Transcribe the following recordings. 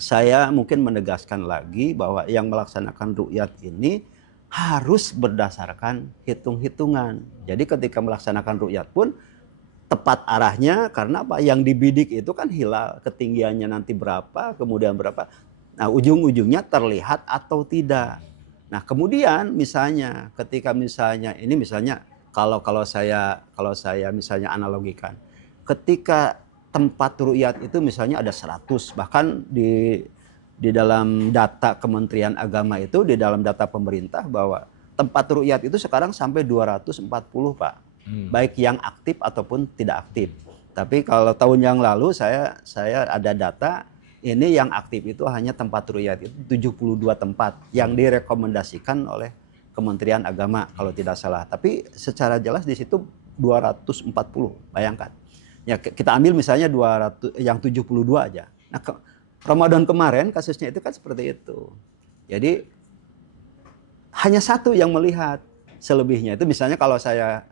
saya mungkin menegaskan lagi bahwa yang melaksanakan ru'yat ini harus berdasarkan hitung-hitungan. Jadi ketika melaksanakan ru'yat pun tepat arahnya, karena apa? Yang dibidik itu kan hilal, ketinggiannya nanti berapa, kemudian berapa. Nah, ujung-ujungnya terlihat atau tidak. Nah, kemudian misalnya ketika misalnya ini misalnya kalau saya misalnya analogikan, ketika tempat ru'yat itu misalnya ada 100, bahkan di dalam data Kementerian Agama itu, di dalam data pemerintah bahwa tempat ru'yat itu sekarang sampai 240, Pak. Baik yang aktif ataupun tidak aktif. Tapi kalau tahun yang lalu saya ada data, ini yang aktif itu hanya tempat ru'yat itu 72 tempat yang direkomendasikan oleh Kementerian Agama kalau tidak salah. Tapi secara jelas di situ 240, bayangkan. Ya kita ambil misalnya 200 yang 72 aja. Nah, Ramadan kemarin kasusnya itu kan seperti itu. Jadi hanya satu yang melihat, selebihnya itu misalnya kalau saya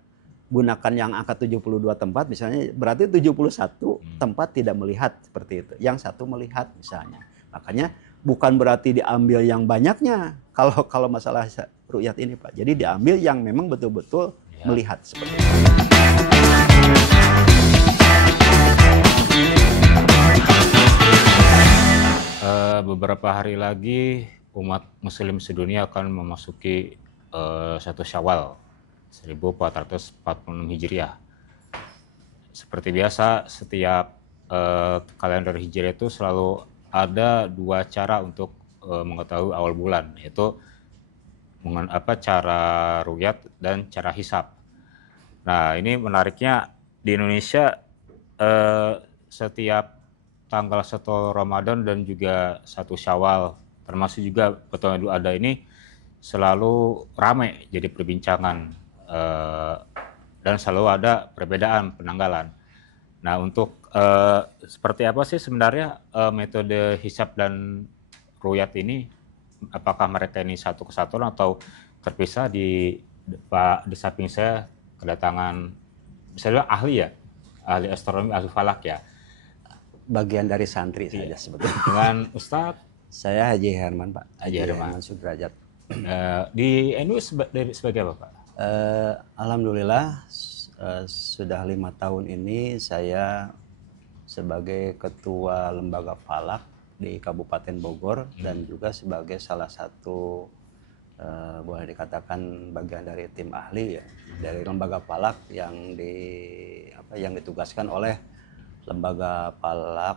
gunakan yang angka 72 tempat misalnya, berarti 71 tempat tidak melihat seperti itu. Yang satu melihat misalnya. Makanya bukan berarti diambil yang banyaknya kalau masalah ru'yat ini, Pak. Jadi diambil yang memang betul-betul melihat seperti itu. Beberapa hari lagi umat muslim sedunia akan memasuki 1 Syawal 1446 Hijriah. Seperti biasa, setiap kalender Hijriah itu selalu ada 2 cara untuk mengetahui awal bulan, yaitu cara ru'yat dan cara hisab. Nah, ini menariknya di Indonesia setiap tanggal 1 Ramadan dan juga 1 Syawal, termasuk juga Pertengahan Idul Adha ini selalu ramai jadi perbincangan dan selalu ada perbedaan penanggalan. Nah, untuk seperti apa sih sebenarnya metode hisab dan ru'yat ini? Apakah mereka ini satu kesatuan atau terpisah? Di samping saya kedatangan misalnya ahli astronomi, ahli falak ya. Bagian dari santri saja sebetulnya. Dengan Ustadz? Saya Haji Herman, Pak. Haji Herman Sudrajat. Di NU sebagai apa, Pak? Alhamdulillah sudah 5 tahun ini saya sebagai ketua lembaga falak di Kabupaten Bogor dan juga sebagai salah satu boleh dikatakan bagian dari tim ahli ya dari lembaga falak yang ditugaskan oleh lembaga falak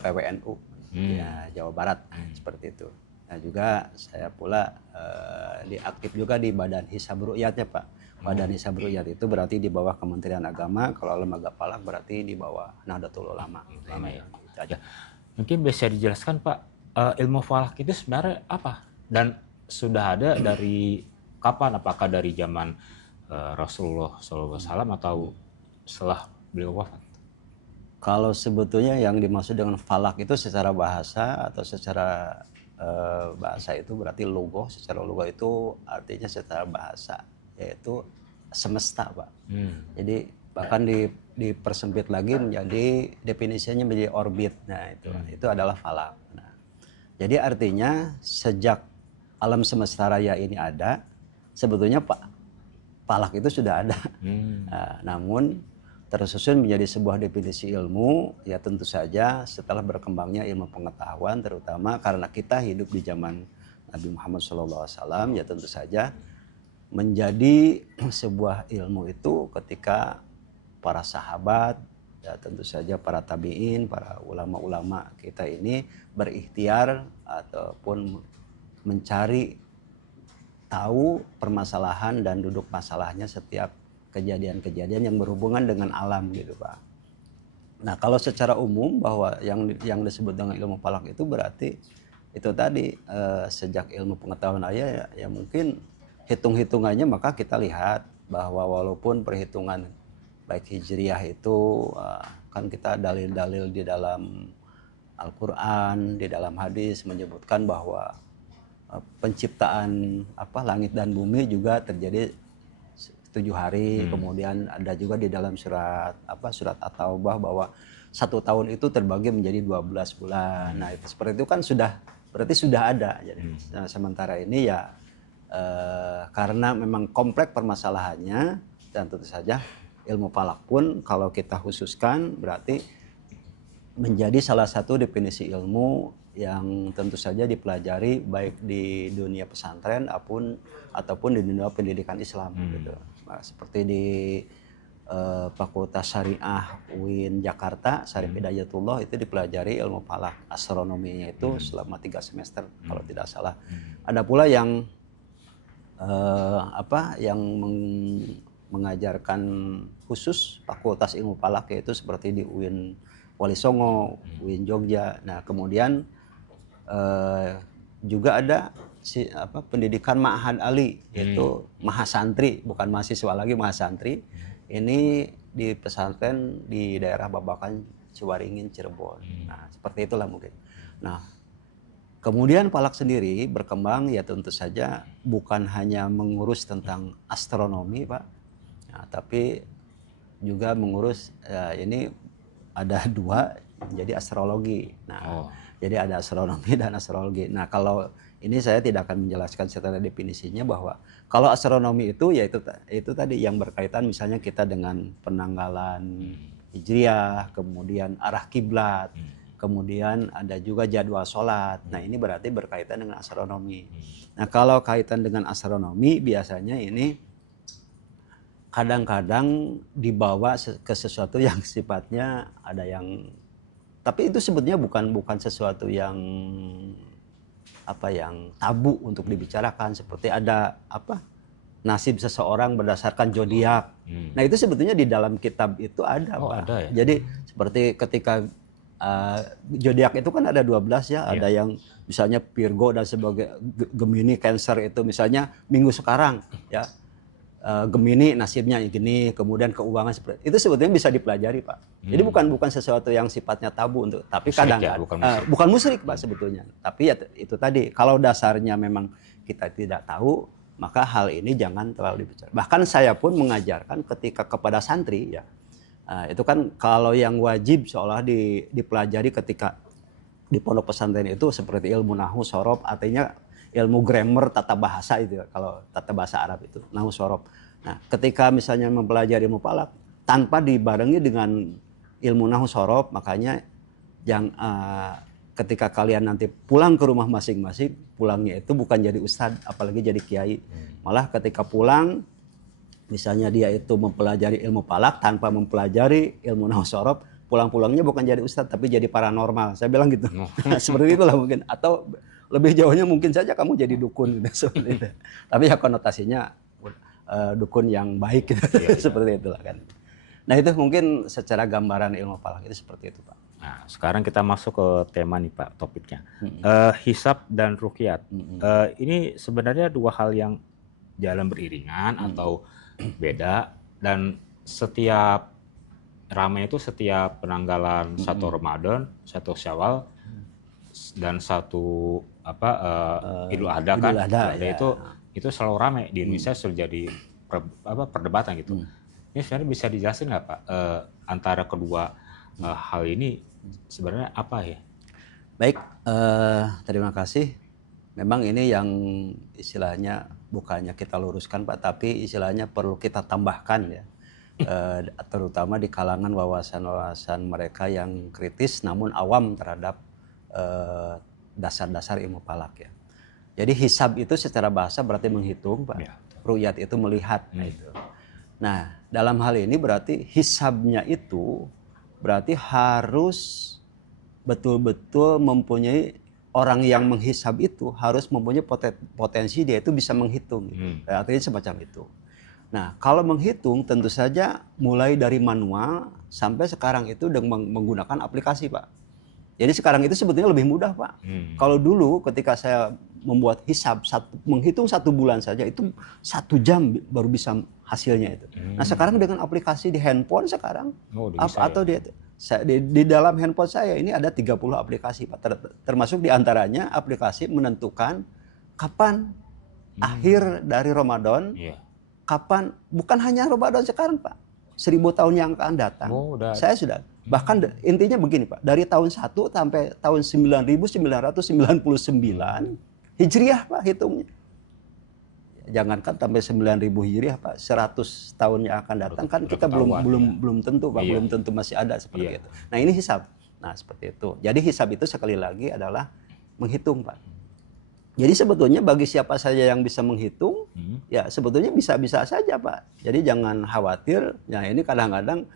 PWNU ya Jawa Barat seperti itu. Nah juga saya pula diaktif juga di Badan Hisab Ru'yat ya, Pak. Badan Hisab Ru'yat itu berarti di bawah Kementerian Agama, kalau lembaga falak berarti di bawah Nahdlatul Ulama. Ya. Mungkin bisa dijelaskan, Pak, ilmu falak itu sebenarnya apa? Dan sudah ada dari kapan? Apakah dari zaman Rasulullah SAW atau setelah beliau wafat? Kalau sebetulnya yang dimaksud dengan falak itu secara bahasa atau secara bahasa itu berarti logo. Secara logo itu artinya secara bahasa yaitu semesta, Pak. Jadi bahkan dipersempit lagi menjadi definisinya menjadi orbit. Nah itu adalah falak. Nah, jadi artinya sejak alam semesta raya ini ada, sebetulnya falak itu sudah ada. Nah, namun tersusun menjadi sebuah definisi ilmu ya tentu saja setelah berkembangnya ilmu pengetahuan, terutama karena kita hidup di zaman Nabi Muhammad SAW, ya tentu saja menjadi sebuah ilmu itu ketika para sahabat ya tentu saja para tabi'in, para ulama-ulama kita ini berikhtiar ataupun mencari tahu permasalahan dan duduk masalahnya setiap kejadian-kejadian yang berhubungan dengan alam gitu, Pak. Nah kalau secara umum bahwa yang disebut dengan ilmu falak itu berarti itu tadi sejak ilmu pengetahuan aja ya mungkin hitung-hitungannya maka kita lihat bahwa walaupun perhitungan baik hijriah itu kan kita dalil-dalil di dalam Al-Quran, di dalam hadis menyebutkan bahwa penciptaan langit dan bumi juga terjadi 7 hari. Kemudian ada juga di dalam surat At-Taubah bahwa 1 tahun itu terbagi menjadi 12 bulan. Nah itu seperti itu kan berarti sudah ada. Jadi, nah, sementara ini ya karena memang kompleks permasalahannya, dan tentu saja ilmu falak pun kalau kita khususkan berarti menjadi salah satu definisi ilmu yang tentu saja dipelajari baik di dunia pesantren ataupun di dunia pendidikan Islam gitu. Nah, seperti di Fakultas Syariah UIN Jakarta, Syarif Hidayatullah itu dipelajari ilmu falak, astronominya itu selama 3 semester kalau tidak salah. Ada pula yang mengajarkan khusus Fakultas Ilmu Falak, yaitu seperti di UIN Wali Songo, UIN Jogja. Nah kemudian juga ada pendidikan Ma'had Ali, yaitu mahasantri, bukan mahasiswa lagi, mahasantri. Ini di pesantren di daerah Babakan, Ciwaringin, Cirebon. Nah seperti itulah mungkin. Nah kemudian falak sendiri berkembang ya tentu saja bukan hanya mengurus tentang astronomi Pak, nah, tapi juga mengurus ini ada 2 jadi astrologi. Nah, jadi ada astronomi dan astrologi. Nah, kalau ini saya tidak akan menjelaskan secara definisinya bahwa kalau astronomi itu ya itu tadi yang berkaitan misalnya kita dengan penanggalan hijriah, kemudian arah kiblat, kemudian ada juga jadwal sholat. Nah, ini berarti berkaitan dengan astronomi. Nah, kalau kaitan dengan astronomi biasanya ini kadang-kadang dibawa ke sesuatu yang sifatnya ada yang, tapi itu sebetulnya bukan sesuatu yang yang tabu untuk dibicarakan, seperti ada nasib seseorang berdasarkan zodiak. Nah, itu sebetulnya di dalam kitab itu ada, Pak. Ada ya? Jadi seperti ketika zodiak itu kan ada 12 ya, ada yang misalnya Virgo dan sebagai Gemini, Cancer itu misalnya minggu sekarang ya. Gemini nasibnya gini, kemudian keuangan seperti itu sebetulnya bisa dipelajari Pak. Jadi bukan sesuatu yang sifatnya tabu tapi kadang ya, bukan musyrik Pak sebetulnya. Tapi ya itu tadi, kalau dasarnya memang kita tidak tahu, maka hal ini jangan terlalu dibicarakan. Bahkan saya pun mengajarkan ketika kepada santri ya, itu kan kalau yang wajib seolah dipelajari ketika di pondok pesantren itu seperti ilmu nahwu, shorof, artinya ilmu grammar, tata bahasa itu, kalau tata bahasa Arab itu nahwu, shorof. Nah, ketika misalnya mempelajari ilmu falak tanpa dibarengi dengan ilmu nahwu, shorof, makanya ketika kalian nanti pulang ke rumah masing-masing, pulangnya itu bukan jadi ustadz, apalagi jadi kiai. Malah ketika pulang, misalnya dia itu mempelajari ilmu falak tanpa mempelajari ilmu nahwu, shorof, pulang-pulangnya bukan jadi ustadz tapi jadi paranormal. Saya bilang gitu. Seperti itulah mungkin. Atau lebih jauhnya mungkin saja kamu jadi dukun gitu, seperti itu. Tapi ya konotasinya dukun yang baik gitu. Seperti itulah kan. Nah, itu mungkin secara gambaran ilmu falak itu seperti itu Pak. Nah, sekarang kita masuk ke tema nih Pak, topiknya. Hisab dan ruqyat. Ini sebenarnya 2 hal yang jalan beriringan atau beda, dan setiap ramai itu setiap penanggalan 1 Ramadan, 1 Syawal, dan 1 Idul Adha kan, ya. Itu selalu ramai di Indonesia, selalu jadi perdebatan gitu. Ini sebenarnya bisa dijelasin nggak Pak, antara kedua hal ini sebenarnya apa ya? Baik, terima kasih. Memang ini yang istilahnya bukannya kita luruskan Pak, tapi istilahnya perlu kita tambahkan ya. Terutama di kalangan wawasan-wawasan mereka yang kritis namun awam terhadap dasar-dasar ilmu falak ya. Jadi hisab itu secara bahasa berarti menghitung Pak. Ru'yat itu melihat. Nah, dalam hal ini berarti hisabnya itu berarti harus betul-betul mempunyai, orang yang menghisab itu harus mempunyai potensi dia itu bisa menghitung. Artinya semacam itu. Nah, kalau menghitung tentu saja mulai dari manual sampai sekarang itu dengan menggunakan aplikasi Pak. Jadi sekarang itu sebetulnya lebih mudah Pak. Kalau dulu ketika saya membuat hisab, menghitung 1 bulan saja itu 1 jam baru bisa hasilnya itu. Nah sekarang dengan aplikasi di handphone sekarang, atau di dalam handphone saya ini ada 30 aplikasi Pak. Termasuk diantaranya aplikasi menentukan kapan akhir dari Ramadan, kapan, bukan hanya Ramadan sekarang Pak, 1000 tahun yang akan datang. Saya sudah Bahkan intinya begini Pak, dari tahun 1 sampai tahun 9999 Hijriah Pak hitungnya. Jangankan sampai 9000 Hijriah Pak, 100 tahun yang akan datang kan kita belum tentu Pak, belum tentu masih ada seperti itu. Nah, ini hisab. Nah, seperti itu. Jadi hisab itu sekali lagi adalah menghitung Pak. Jadi sebetulnya bagi siapa saja yang bisa menghitung, ya sebetulnya bisa-bisa saja Pak. Jadi jangan khawatir. Ya ini kadang-kadang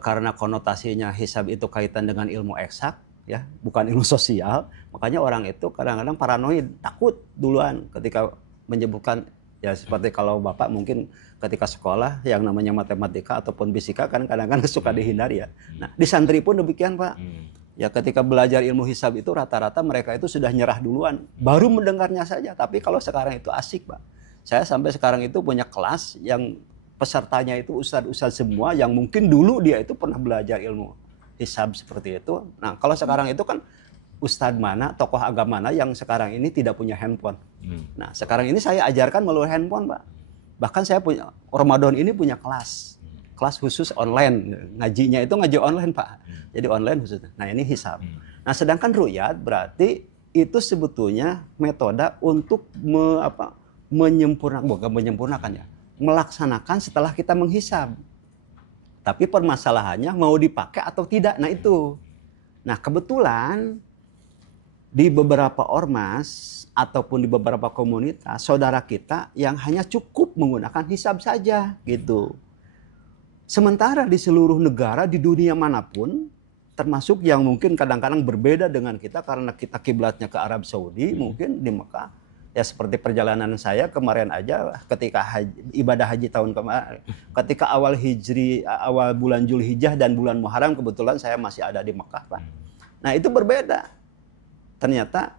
karena konotasinya hisab itu kaitan dengan ilmu eksak, ya bukan ilmu sosial. Makanya orang itu kadang-kadang paranoid, takut duluan ketika menyebutkan, ya seperti kalau Bapak mungkin ketika sekolah yang namanya matematika ataupun fisika kan kadang-kadang suka dihindari ya. Nah di santri pun demikian Pak. Ya ketika belajar ilmu hisab itu rata-rata mereka itu sudah nyerah duluan, baru mendengarnya saja. Tapi kalau sekarang itu asik Pak. Saya sampai sekarang itu punya kelas yang pesertanya itu ustadz-ustadz semua yang mungkin dulu dia itu pernah belajar ilmu hisab seperti itu. Nah kalau sekarang itu kan ustadz mana, tokoh agama mana yang sekarang ini tidak punya handphone. Nah sekarang ini saya ajarkan melalui handphone Pak. Bahkan saya punya, Ramadan ini punya kelas khusus online. Ngajinya itu ngaji online Pak. Jadi online khusus. Nah ini hisab. Nah sedangkan ru'yat berarti itu sebetulnya metode untuk menyempurnakan ya. Melaksanakan setelah kita menghisab. Tapi permasalahannya mau dipakai atau tidak. Nah itu. Nah kebetulan di beberapa ormas ataupun di beberapa komunitas saudara kita yang hanya cukup menggunakan hisab saja gitu. Sementara di seluruh negara di dunia manapun, termasuk yang mungkin kadang-kadang berbeda dengan kita karena kita kiblatnya ke Arab Saudi, mungkin di Mekah. Ya seperti perjalanan saya kemarin aja ketika ibadah haji tahun kemarin, ketika awal bulan Zulhijjah dan bulan Muharram kebetulan saya masih ada di Mekah Pak. Nah itu berbeda. Ternyata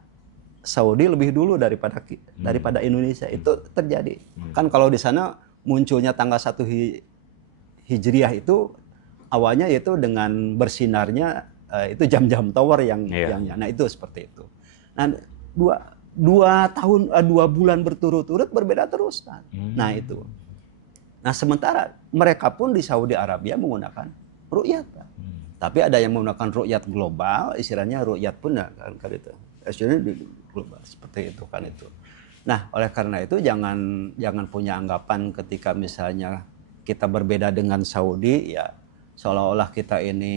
Saudi lebih dulu daripada Indonesia. Itu terjadi. Kan kalau di sana munculnya tanggal 1 Hijriah itu awalnya itu dengan bersinarnya itu jam-jam tower yang nah itu seperti itu. Nah, dua bulan berturut-turut berbeda terus kan. Nah itu. Nah sementara mereka pun di Saudi Arabia menggunakan ru'yat Pak. Tapi ada yang menggunakan ru'yat global, istilahnya ru'yat pun kan itu. Istilahnya global seperti itu kan itu. Nah, oleh karena itu jangan punya anggapan ketika misalnya kita berbeda dengan Saudi ya seolah-olah kita ini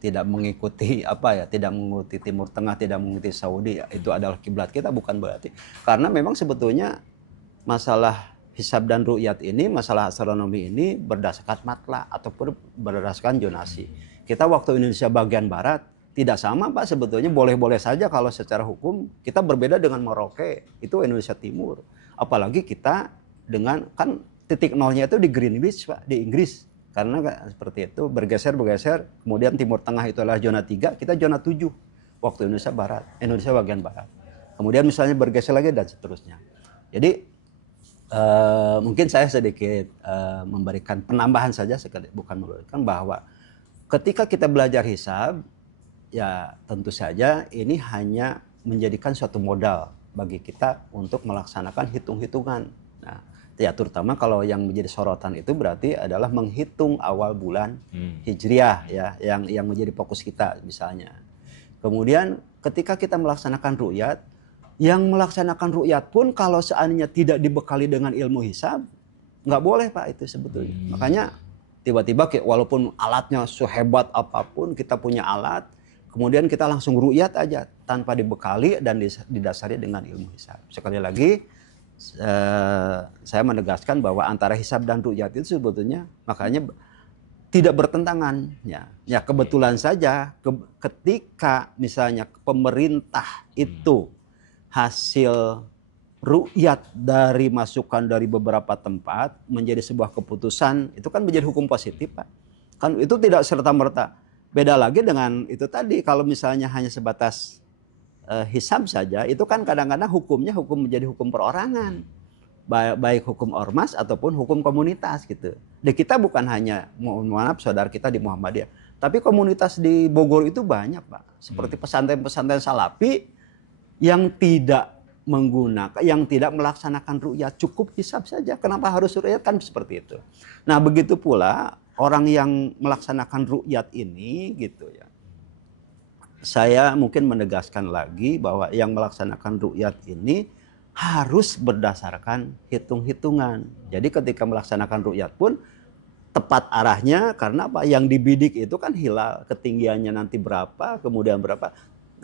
tidak mengikuti tidak mengikuti Timur Tengah, tidak mengikuti Saudi ya, itu adalah kiblat kita, bukan berarti. Karena memang sebetulnya masalah hisab dan ru'yat ini, masalah astronomi ini berdasarkan matla ataupun berdasarkan zonasi. Kita waktu Indonesia bagian barat tidak sama Pak sebetulnya, boleh-boleh saja kalau secara hukum kita berbeda dengan Merauke, itu Indonesia Timur. Apalagi kita dengan kan titik nolnya itu di Greenwich Pak, di Inggris. Karena seperti itu bergeser, kemudian Timur Tengah itu adalah zona 3, kita zona 7 waktu Indonesia barat, Indonesia bagian barat. Kemudian misalnya bergeser lagi dan seterusnya. Jadi mungkin saya sedikit memberikan penambahan saja, bukan memberikan, bahwa ketika kita belajar hisab, ya tentu saja ini hanya menjadikan suatu modal bagi kita untuk melaksanakan hitung-hitungan. Nah, ya terutama kalau yang menjadi sorotan itu berarti adalah menghitung awal bulan Hijriah ya, yang menjadi fokus kita misalnya. Kemudian ketika kita melaksanakan ru'yat, yang melaksanakan ru'yat pun kalau seandainya tidak dibekali dengan ilmu hisab, nggak boleh Pak itu sebetulnya. Makanya tiba-tiba walaupun alatnya sehebat apapun, kita punya alat, kemudian kita langsung ru'yat aja tanpa dibekali dan didasari dengan ilmu hisab. Sekali lagi saya menegaskan bahwa antara hisab dan ru'yat itu sebetulnya makanya tidak bertentangan ya. Ya kebetulan saja ketika misalnya pemerintah itu hasil ru'yat dari masukan dari beberapa tempat menjadi sebuah keputusan, itu kan menjadi hukum positif Pak. Kan itu tidak serta-merta. Beda lagi dengan itu tadi, kalau misalnya hanya sebatas hisab saja, itu kan kadang-kadang hukumnya menjadi hukum perorangan. Baik hukum ormas ataupun hukum komunitas gitu. Di kita bukan hanya, mohon maaf saudara kita di Muhammadiyah, tapi komunitas di Bogor itu banyak Pak. Seperti pesantren-pesantren Salafi yang tidak melaksanakan ru'yat, cukup hisab saja. Kenapa harus ru'yat? Kan seperti itu. Nah begitu pula orang yang melaksanakan ru'yat ini gitu ya. Saya mungkin menegaskan lagi bahwa yang melaksanakan ru'yat ini harus berdasarkan hitung-hitungan. Jadi ketika melaksanakan ru'yat pun tepat arahnya, karena apa? Yang dibidik itu kan hilal, ketinggiannya nanti berapa, kemudian berapa.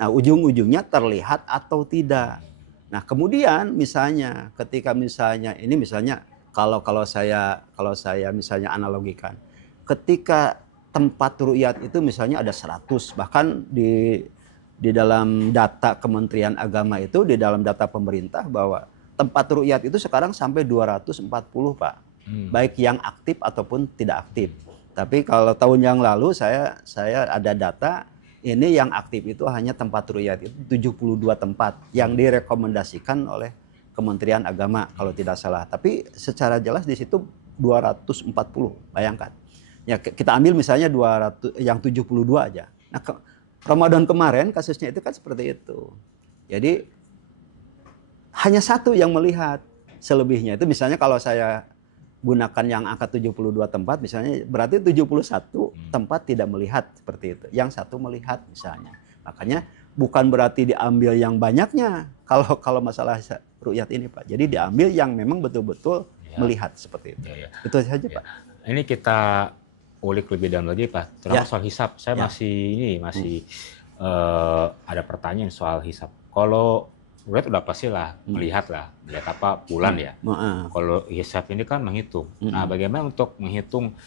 Nah, ujung-ujungnya terlihat atau tidak. Nah, kemudian misalnya ketika misalnya ini misalnya kalau saya misalnya analogikan, ketika tempat ru'yat itu misalnya ada 100, bahkan di dalam data Kementerian Agama itu, di dalam data pemerintah bahwa tempat ru'yat itu sekarang sampai 240, Pak. Baik yang aktif ataupun tidak aktif. Tapi kalau tahun yang lalu saya ada data, ini yang aktif itu hanya tempat ru'yat itu 72 tempat yang direkomendasikan oleh Kementerian Agama kalau tidak salah. Tapi secara jelas di situ 240, bayangkan. Ya kita ambil misalnya 200 yang 72 aja. Nah, Ramadan kemarin kasusnya itu kan seperti itu. Jadi hanya satu yang melihat, selebihnya itu misalnya kalau saya gunakan yang angka 72 tempat misalnya, berarti 71 tempat tidak melihat seperti itu. Yang satu melihat misalnya. Makanya bukan berarti diambil yang banyaknya kalau masalah ru'yat ini, Pak. Jadi diambil yang memang betul-betul melihat seperti itu. Itu saja, Pak. Ini kita ulik lebih dalam lagi, Pak. Terutama soal hisab. Saya masih ada pertanyaan soal hisab. Kalau ru'yat udah pastilah melihat apa bulan ya. Kalau hisab ini kan menghitung. Nah, bagaimana untuk menghitung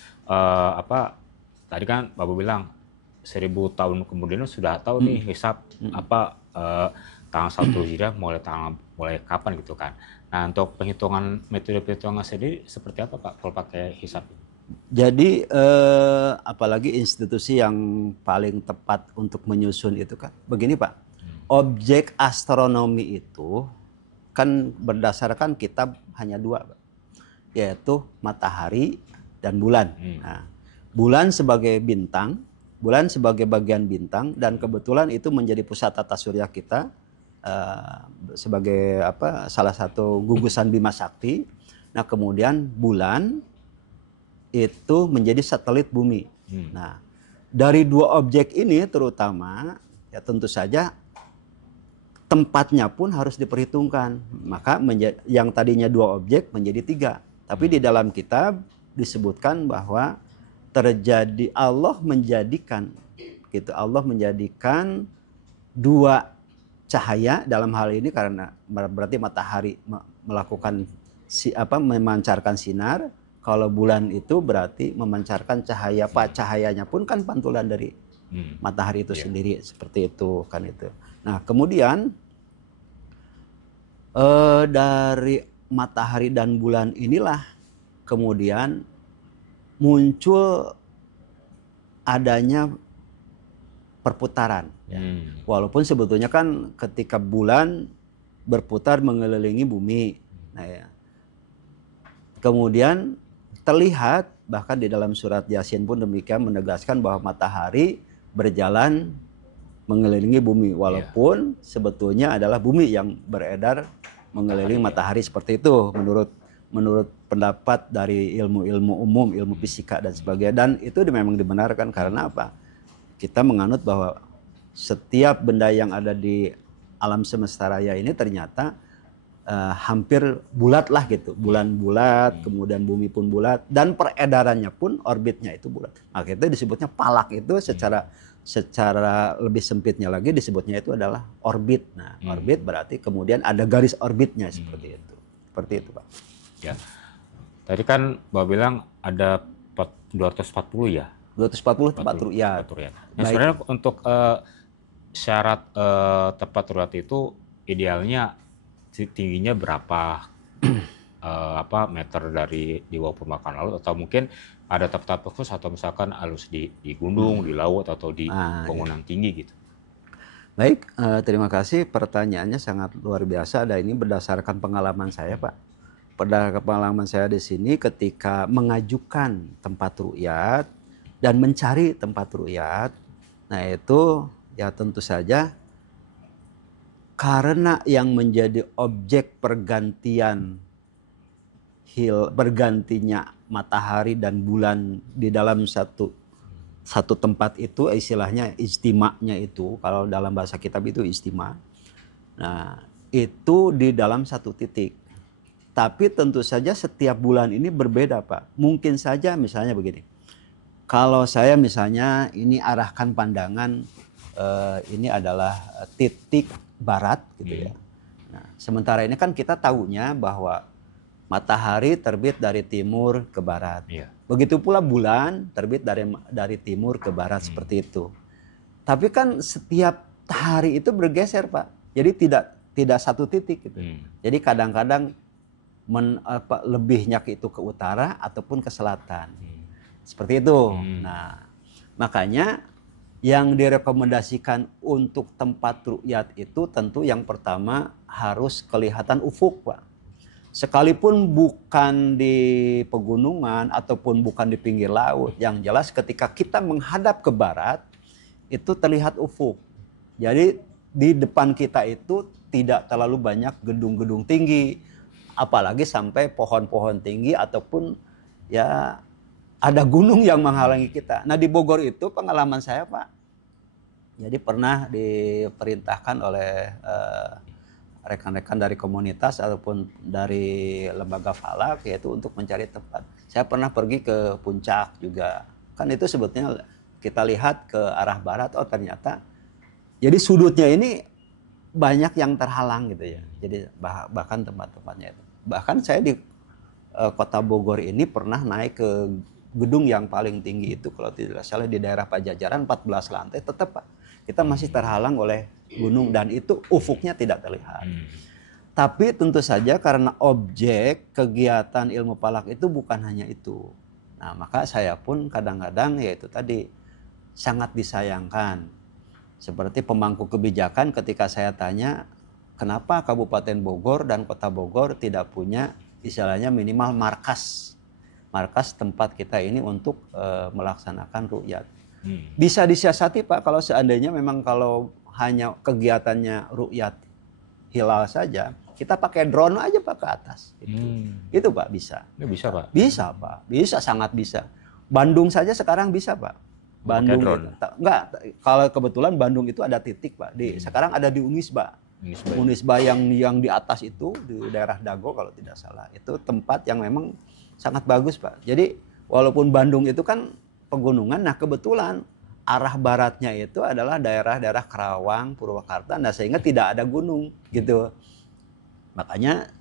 tadi kan Bapak bilang 1000 tahun kemudian sudah tahu nih hisab tanggal 1 Hijriah mulai kapan gitu kan. Nah, untuk metode penghitungan sendiri seperti apa, Pak, kalau pakai hisab? Jadi apalagi institusi yang paling tepat untuk menyusun itu kan begini, Pak. Objek astronomi itu kan berdasarkan kitab hanya 2, Pak. Yaitu matahari dan bulan. Nah, bulan sebagai bintang, bulan sebagai bagian bintang, dan kebetulan itu menjadi pusat tata surya kita sebagai salah satu gugusan Bima Sakti. Nah, kemudian bulan itu menjadi satelit bumi. Nah, dari 2 objek ini terutama ya tentu saja tempatnya pun harus diperhitungkan. Maka yang tadinya 2 objek menjadi 3. Tapi di dalam kitab disebutkan bahwa Allah menjadikan 2 cahaya dalam hal ini, karena berarti matahari melakukan memancarkan sinar. Kalau bulan itu berarti memancarkan cahaya. Cahayanya pun kan pantulan dari matahari itu sendiri, seperti itu kan itu. Nah, kemudian dari matahari dan bulan inilah kemudian muncul adanya perputaran. Walaupun sebetulnya kan ketika bulan berputar mengelilingi bumi, nah ya, kemudian terlihat bahkan di dalam surat Yasin pun demikian menegaskan bahwa matahari berjalan mengelilingi bumi, walaupun sebetulnya adalah bumi yang beredar mengelilingi matahari seperti itu menurut pendapat dari ilmu-ilmu umum, ilmu fisika dan sebagainya. Dan itu memang dibenarkan karena apa? Kita menganut bahwa setiap benda yang ada di alam semesta raya ini ternyata hampir bulat lah gitu. Bulan bulat, kemudian bumi pun bulat, dan peredarannya pun orbitnya itu bulat. Maka itu disebutnya palak itu secara lebih sempitnya lagi disebutnya itu adalah orbit. Nah, orbit berarti kemudian ada garis orbitnya seperti itu. Seperti itu, Pak. Ya. Tadi kan Bapak bilang ada 240 ya? 240 tempat ru'yat. Nah, sebenarnya untuk syarat tempat ru'yat itu idealnya tingginya berapa meter dari di bawah permukaan laut, atau mungkin ada tempat khusus atau misalkan harus di gunung, di laut atau di bangunan tinggi gitu. Baik, terima kasih, pertanyaannya sangat luar biasa. Dan ini berdasarkan pengalaman saya, Pak. Pada pengalaman saya di sini ketika mengajukan tempat ru'yat dan mencari tempat ru'yat, nah itu ya tentu saja karena yang menjadi objek bergantinya matahari dan bulan di dalam satu tempat itu, istilahnya istimanya itu, kalau dalam bahasa kitab itu istima. Nah, itu di dalam satu titik. Tapi tentu saja setiap bulan ini berbeda, Pak. Mungkin saja misalnya begini. Kalau saya misalnya ini arahkan pandangan, ini adalah titik barat gitu ya. Nah, sementara ini kan kita tahunya bahwa matahari terbit dari timur ke barat. Iya. Begitu pula bulan terbit dari timur ke barat seperti itu. Tapi kan setiap hari itu bergeser, Pak. Jadi tidak satu titik gitu. Jadi kadang-kadang lebihnya itu ke utara ataupun ke selatan. Seperti itu. Nah, makanya yang direkomendasikan untuk tempat ru'yat itu tentu yang pertama harus kelihatan ufuk, Pak. Sekalipun bukan di pegunungan ataupun bukan di pinggir laut, yang jelas ketika kita menghadap ke barat itu terlihat ufuk. Jadi di depan kita itu tidak terlalu banyak gedung-gedung tinggi, apalagi sampai pohon-pohon tinggi ataupun ya ada gunung yang menghalangi kita. Nah, di Bogor itu pengalaman saya, Pak. Jadi pernah diperintahkan oleh rekan-rekan dari komunitas ataupun dari lembaga falak, yaitu untuk mencari tempat. Saya pernah pergi ke puncak juga. Kan itu sebetulnya kita lihat ke arah barat, oh ternyata jadi sudutnya ini banyak yang terhalang gitu ya. Jadi bahkan tempat-tempatnya itu. Bahkan saya di kota Bogor ini pernah naik ke gedung yang paling tinggi itu, kalau tidak salah di daerah Pajajaran, 14 lantai, tetap Pak, kita masih terhalang oleh gunung dan itu ufuknya tidak terlihat. Tapi tentu saja karena objek kegiatan ilmu falak itu bukan hanya itu. Nah, maka saya pun kadang-kadang yaitu tadi sangat disayangkan. Seperti pemangku kebijakan ketika saya tanya, kenapa Kabupaten Bogor dan Kota Bogor tidak punya istilahnya minimal markas tempat kita ini untuk melaksanakan ru'yat. Bisa disiasati, Pak, kalau seandainya memang kalau hanya kegiatannya ru'yat hilal saja, kita pakai drone aja, Pak, ke atas. Itu Pak, bisa. Ini bisa, Pak? Bisa, Pak. Bisa, sangat bisa. Bandung saja sekarang bisa, Pak. Bandung itu, enggak, kalau kebetulan Bandung itu ada titik, Pak. Sekarang ada di Unisba. Unisba yang di atas itu di daerah Dago kalau tidak salah. Itu tempat yang memang sangat bagus, Pak. Jadi walaupun Bandung itu kan pegunungan, nah kebetulan arah baratnya itu adalah daerah-daerah Karawang, Purwakarta, nah sehingga tidak ada gunung gitu. Makanya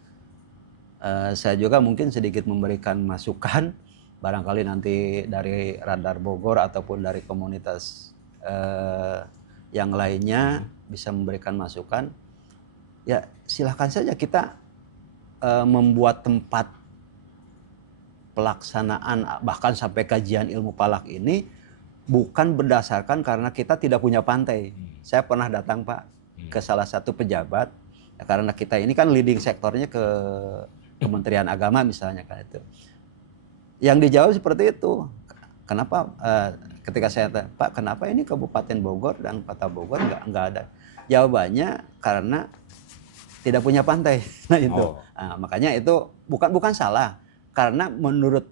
saya juga mungkin sedikit memberikan masukan, barangkali nanti dari Radar Bogor ataupun dari komunitas yang lainnya bisa memberikan masukan. Ya silahkan saja kita membuat tempat pelaksanaan bahkan sampai kajian ilmu falak ini bukan berdasarkan karena kita tidak punya pantai. Saya pernah datang, Pak, ke salah satu pejabat, ya, karena kita ini kan leading sektornya ke Kementerian Agama misalnya kan itu. Yang dijawab seperti itu. Kenapa ketika saya tanya, Pak, kenapa ini Kabupaten Bogor dan Kota Bogor nggak ada? Jawabannya karena tidak punya pantai. Nah itu. Nah, makanya itu bukan salah. Karena menurut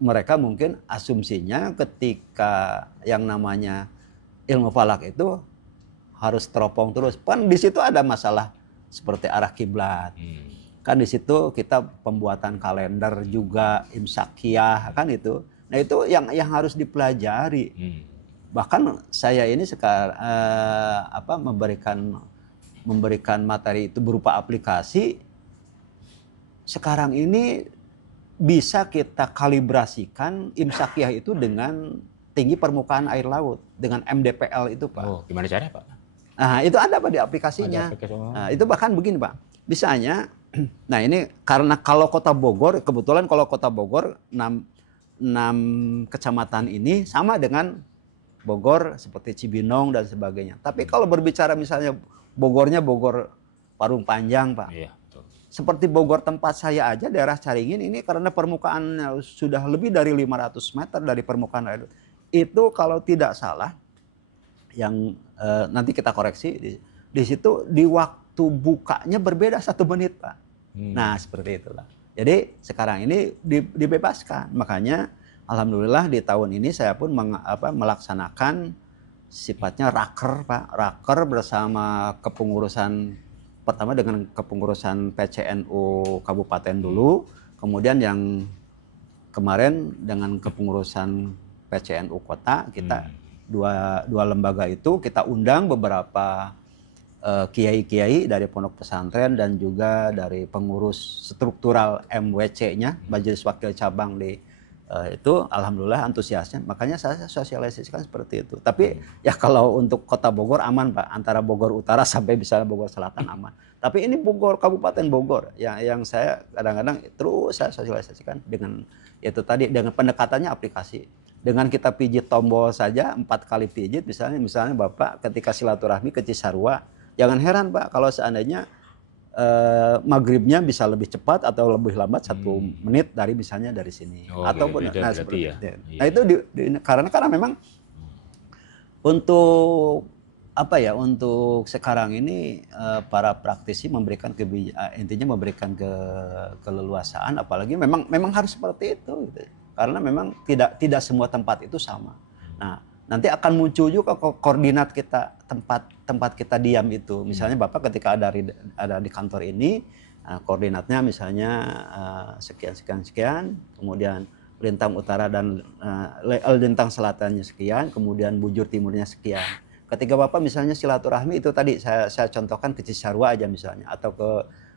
mereka mungkin asumsinya ketika yang namanya ilmu falak itu harus teropong terus. Kan di situ ada masalah seperti arah kiblat. Kan di situ kita pembuatan kalender juga imsakiyah kan itu. Nah itu yang harus dipelajari. Bahkan saya ini sekarang memberikan materi itu berupa aplikasi. Sekarang ini bisa kita kalibrasikan imsakiyah itu dengan tinggi permukaan air laut dengan MDPL itu, Pak. Oh, gimana caranya, Pak? Nah, itu ada, Pak, di aplikasinya. Nah, itu bahkan begini, Pak. Misalnya, nah ini karena kalau Kota Bogor, kebetulan kalau Kota Bogor 6 kecamatan ini sama dengan Bogor seperti Cibinong dan sebagainya. Tapi kalau berbicara misalnya Bogornya Bogor Parung Panjang, Pak. Iya. Seperti Bogor tempat saya aja, daerah Caringin ini karena permukaannya sudah lebih dari 500 meter dari permukaan air. Itu kalau tidak salah, yang nanti kita koreksi, di situ di waktu bukanya berbeda 1 menit, Pak. Nah seperti itulah. Jadi sekarang ini dibebaskan. Makanya alhamdulillah di tahun ini saya pun melaksanakan sifatnya raker, Pak. Raker bersama kepengurusan, pertama dengan kepengurusan PCNU Kabupaten dulu, kemudian yang kemarin dengan kepengurusan PCNU Kota, kita dua lembaga itu kita undang beberapa kiai-kiai dari pondok pesantren dan juga dari pengurus struktural MWC-nya, Majelis Wakil Cabang di itu alhamdulillah antusiasnya. Makanya saya sosialisasikan seperti itu. Tapi ya kalau untuk Kota Bogor aman, Pak, antara Bogor Utara sampai bisa Bogor Selatan aman. Tapi ini Bogor, Kabupaten Bogor yang saya kadang-kadang terus saya sosialisasikan dengan itu tadi, dengan pendekatannya aplikasi. Dengan kita pijit tombol saja 4 kali pijit, misalnya Bapak ketika silaturahmi ke Cisarua, jangan heran Pak kalau seandainya maghribnya bisa lebih cepat atau lebih lambat 1 menit dari misalnya dari sini. Atau nah seperti ya. Nah itu karena memang untuk apa ya, untuk sekarang ini para praktisi memberikan intinya memberikan keleluasaan, apalagi memang harus seperti itu gitu. Karena memang tidak semua tempat itu sama. Nah, nanti akan muncul juga koordinat kita, tempat kita diam itu. Misalnya Bapak ketika ada di kantor ini, koordinatnya misalnya sekian, kemudian lintang utara dan lintang selatannya sekian, kemudian bujur timurnya sekian. Ketika Bapak misalnya silaturahmi itu tadi saya contohkan ke Cisarua aja misalnya, atau ke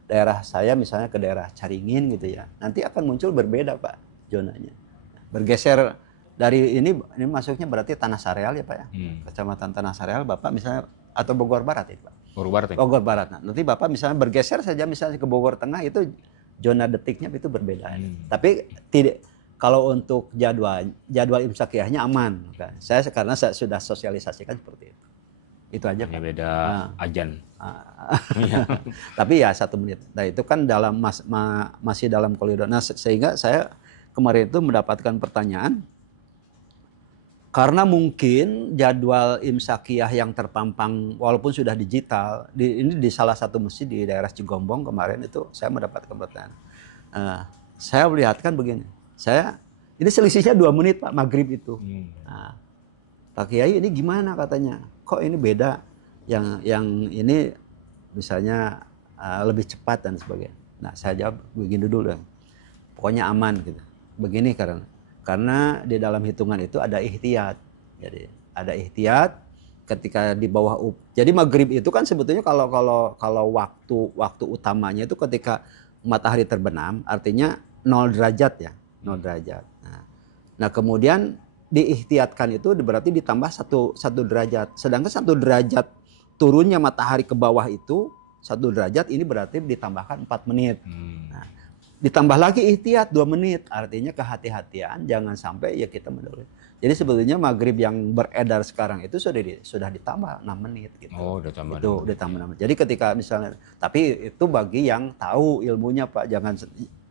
daerah saya misalnya ke daerah Caringin gitu ya. Nanti akan muncul berbeda Pak zonanya. Bergeser dari ini masuknya berarti Tanah Sareal ya Pak ya. Kecamatan Tanah Sareal Bapak misalnya, atau Bogor Barat ya Pak. Bogor Barat. Bogor Barat. Nah, nanti Bapak misalnya bergeser saja misalnya ke Bogor Tengah, itu zona detiknya itu berbeda. Tapi tidak, kalau untuk jadwal imsakiyahnya aman kan. Karena saya sudah sosialisasikan seperti itu. Itu aja Pak. Beda ajan. Tapi ya 1 menit. Nah itu kan masih dalam koridor. Nah sehingga saya kemarin itu mendapatkan pertanyaan, karena mungkin jadwal imsakiyah yang terpampang walaupun sudah digital, ini di salah satu masjid di daerah Cigombong kemarin itu saya mendapatkan pertanyaan. Saya melihatkan begini, ini selisihnya 2 menit Pak, maghrib itu. Nah, Pak Kiai ini gimana katanya? Kok ini beda? Yang ini misalnya lebih cepat dan sebagainya. Nah saya jawab begini dulu, pokoknya aman gitu. Begini karena di dalam hitungan itu ada ihtiyat. Jadi ada ihtiyat ketika di bawah jadi maghrib itu kan sebetulnya kalau waktu utamanya itu ketika matahari terbenam, artinya 0 derajat ya, 0 derajat. Nah kemudian diihtiyatkan itu berarti ditambah 1 derajat. Sedangkan 1 derajat turunnya matahari ke bawah itu 1 derajat, ini berarti ditambahkan 4 menit. Nah, ditambah lagi ihtiyat 2 menit, artinya kehati-hatian jangan sampai ya kita mendahului. Jadi sebetulnya maghrib yang beredar sekarang itu sudah ditambah 6 menit gitu. Oh, udah tambah. Itu ditambah 6 menit. Jadi ketika misalnya, tapi itu bagi yang tahu ilmunya Pak,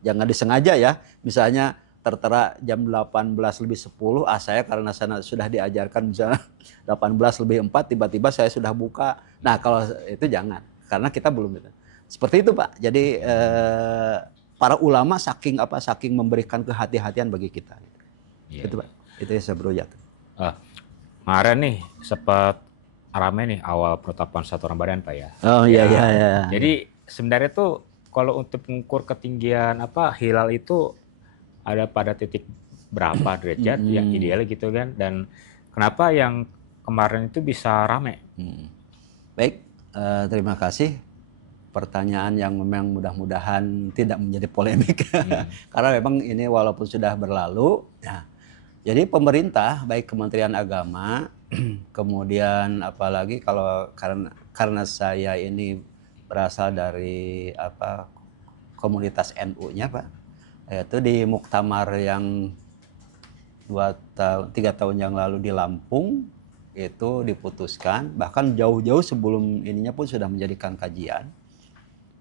jangan disengaja ya. Misalnya tertera jam 18:10, saya karena saya sudah diajarkan misalnya 18:04 tiba-tiba saya sudah buka. Nah, kalau itu jangan, karena kita belum itu. Seperti itu Pak. Jadi para ulama saking memberikan kehati-hatian bagi kita. Itu Pak. Itu ya Bro Jatuh. Kemarin nih sempat ramai nih awal penetapan 1 Ramadan Pak ya. Oh iya. Jadi sebenarnya tuh kalau untuk mengukur ketinggian hilal itu ada pada titik berapa derajat yang ideal gitu kan, dan kenapa yang kemarin itu bisa ramai? Baik, terima kasih. Pertanyaan yang memang mudah-mudahan tidak menjadi polemik. Karena memang ini walaupun sudah berlalu, ya. Jadi pemerintah baik Kementerian Agama, kemudian apalagi karena saya ini berasal dari komunitas NU-nya Pak, yaitu di muktamar yang 3 tahun yang lalu di Lampung itu diputuskan, bahkan jauh-jauh sebelum ininya pun sudah menjadikan kajian.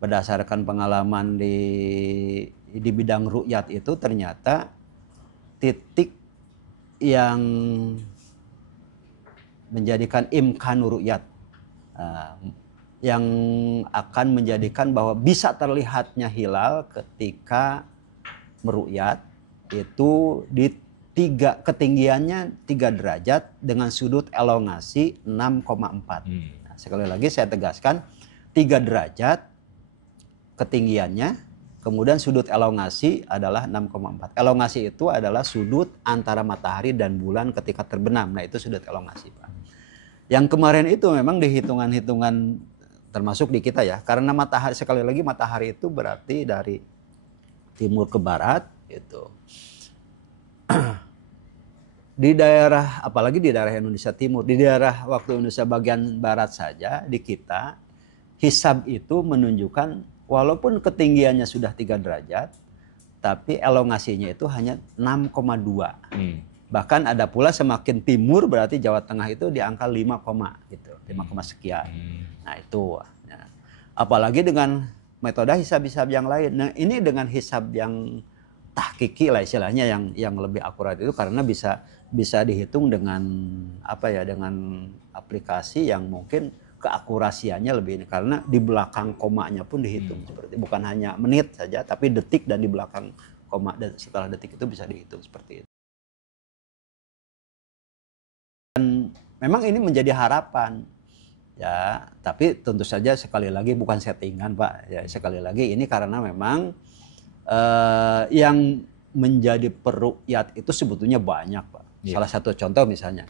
Berdasarkan pengalaman di bidang ru'yat itu, ternyata titik yang menjadikan imkan ru'yat, yang akan menjadikan bahwa bisa terlihatnya hilal ketika meru'yat itu di ketinggiannya 3 derajat dengan sudut elongasi 6,4. Nah, sekali lagi saya tegaskan 3 derajat ketinggiannya, kemudian sudut elongasi adalah 6,4. Elongasi itu adalah sudut antara matahari dan bulan ketika terbenam. Nah, itu sudut elongasi, Pak. Yang kemarin itu memang di hitungan-hitungan termasuk di kita ya, karena matahari, sekali lagi matahari itu berarti dari timur ke barat itu. Di daerah, apalagi di daerah Indonesia Timur, di daerah waktu Indonesia bagian barat saja, di kita, hisab itu menunjukkan walaupun ketinggiannya sudah 3 derajat, tapi elongasinya itu hanya 6,2. Bahkan ada pula semakin timur berarti Jawa Tengah itu di angka 5, gitu, 5, sekian. Nah itu. Nah, apalagi dengan metode hisab-hisab yang lain. Nah ini dengan hisab yang tahkiki lah istilahnya, yang lebih akurat itu karena bisa dihitung dengan apa ya, dengan aplikasi yang mungkin keakurasiannya lebih ini, karena di belakang komanya pun dihitung seperti, bukan hanya menit saja tapi detik, dan di belakang koma dan setelah detik itu bisa dihitung seperti itu. Dan memang ini menjadi harapan ya, tapi tentu saja sekali lagi bukan settingan, Pak ya, sekali lagi ini karena memang yang menjadi peruqyat itu sebetulnya banyak, Pak. Salah satu contoh misalnya,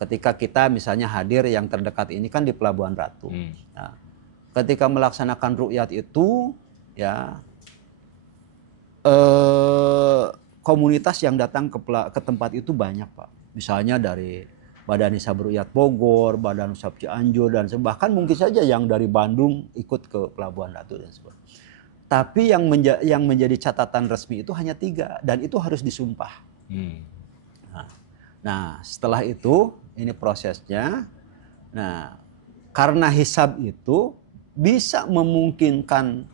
ketika kita misalnya hadir yang terdekat ini kan di Pelabuhan Ratu. Nah, ketika melaksanakan ruqyat itu, ya komunitas yang datang ke tempat itu banyak, Pak. Misalnya dari Badan Hisab Ruqyat Bogor, Badan Hisab Cianjur, dan bahkan mungkin saja yang dari Bandung ikut ke Pelabuhan Ratu dan sebagainya. Tapi yang menjadi catatan resmi itu hanya 3, dan itu harus disumpah. Nah, setelah itu ini prosesnya. Nah, karena hisab itu bisa memungkinkan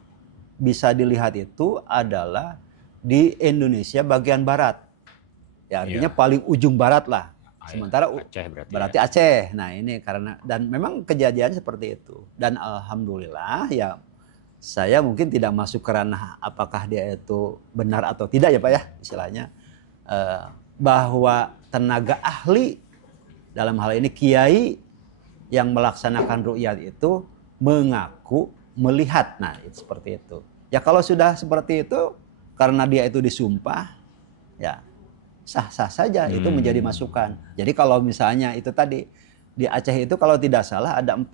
bisa dilihat itu adalah di Indonesia bagian barat. Ya, artinya paling ujung barat lah. Sementara Aceh berarti ya. Aceh. Nah, ini karena, dan memang kejadian seperti itu. Dan alhamdulillah ya, saya mungkin tidak masuk ke ranah apakah dia itu benar atau tidak ya Pak ya, istilahnya bahwa tenaga ahli dalam hal ini kiai yang melaksanakan ruqyat itu mengaku melihat. Nah itu seperti itu ya. Kalau sudah seperti itu karena dia itu disumpah ya sah-sah saja, itu menjadi masukan. Jadi kalau misalnya itu tadi di Aceh itu kalau tidak salah ada 4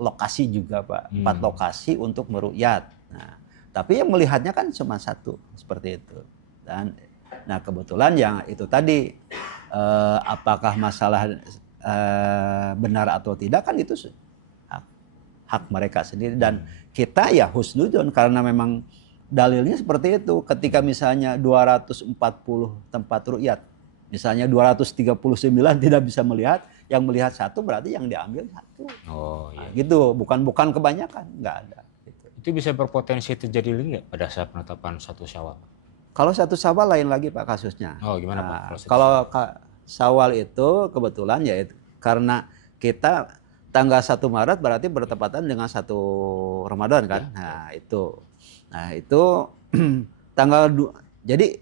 lokasi juga Pak, 4 lokasi untuk meruqyat. Nah, tapi yang melihatnya kan cuma 1 seperti itu. Dan nah kebetulan yang itu tadi apakah masalah benar atau tidak kan itu hak mereka sendiri, dan kita ya husnudzon karena memang dalilnya seperti itu. Ketika misalnya 240 tempat ruqyat, misalnya 239 tidak bisa melihat, yang melihat 1 berarti yang diambil 1. Oh iya. Nah, gitu, bukan kebanyakan, nggak ada. Gitu. Itu bisa berpotensi terjadi lagi nggak pada saat penetapan 1 Syawal? Kalau 1 Syawal lain lagi Pak kasusnya. Oh gimana Nah, Pak? kalau Syawal itu kebetulan ya karena kita tanggal 1 Maret berarti bertepatan dengan 1 Ramadan kan. Ya. Nah itu tanggal jadi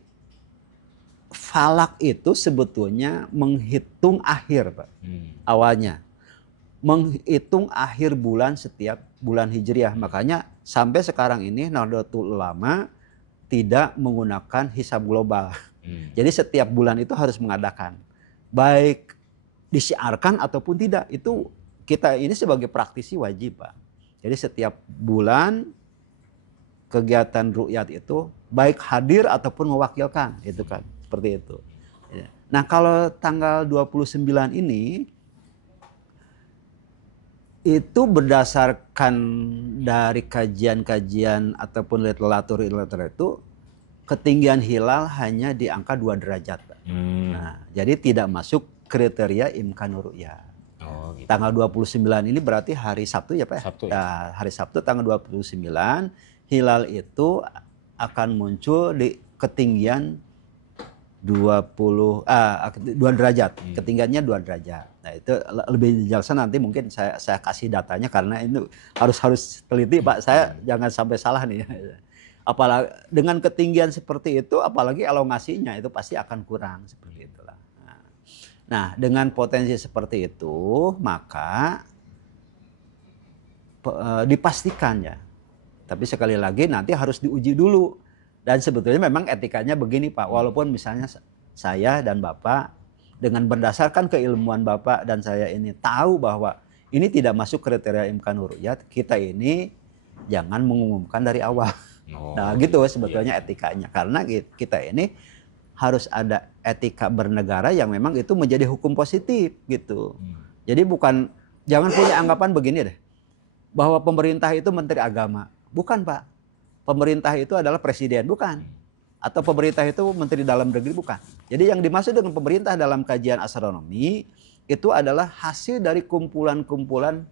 falak itu sebetulnya menghitung akhir Pak. Awalnya menghitung akhir bulan setiap bulan Hijriah. Makanya sampai sekarang ini Nahdlatul Ulama tidak menggunakan hisab global. Jadi setiap bulan itu harus mengadakan, baik disiarkan ataupun tidak, itu kita ini sebagai praktisi wajib Pak. Jadi setiap bulan kegiatan ruqyat itu baik hadir ataupun mewakilkan, itu kan seperti itu. Nah kalau tanggal 29 ini itu berdasarkan dari kajian-kajian ataupun literatur itu ketinggian hilal hanya di angka 2 derajat. Nah, jadi tidak masuk kriteria imkanur ru'yah. Oh, gitu. Tanggal 29 ini berarti hari Sabtu ya Pak? Sabtu, ya? Nah, hari Sabtu tanggal 29 hilal itu akan muncul di ketinggian 2 derajat. Ketinggiannya 2 derajat. Nah, itu lebih jelasnya nanti mungkin saya kasih datanya karena itu harus teliti Pak. Saya jangan sampai salah nih. Apalagi dengan ketinggian seperti itu, apalagi elongasinya itu pasti akan kurang seperti itulah. Nah, dengan potensi seperti itu, maka dipastikan ya. Tapi sekali lagi nanti harus diuji dulu. Dan sebetulnya memang etikanya begini Pak, walaupun misalnya saya dan Bapak dengan berdasarkan keilmuan Bapak dan saya ini tahu bahwa ini tidak masuk kriteria imkanur ru'yat, kita ini jangan mengumumkan dari awal. Nah gitu sebetulnya etikanya. Karena kita ini harus ada etika bernegara yang memang itu menjadi hukum positif gitu. Jadi jangan punya anggapan begini deh, bahwa pemerintah itu menteri agama. Bukan Pak. Pemerintah itu adalah presiden, bukan. Atau pemerintah itu menteri dalam negeri, bukan. Jadi yang dimaksud dengan pemerintah dalam kajian astronomi itu adalah hasil dari kumpulan-kumpulan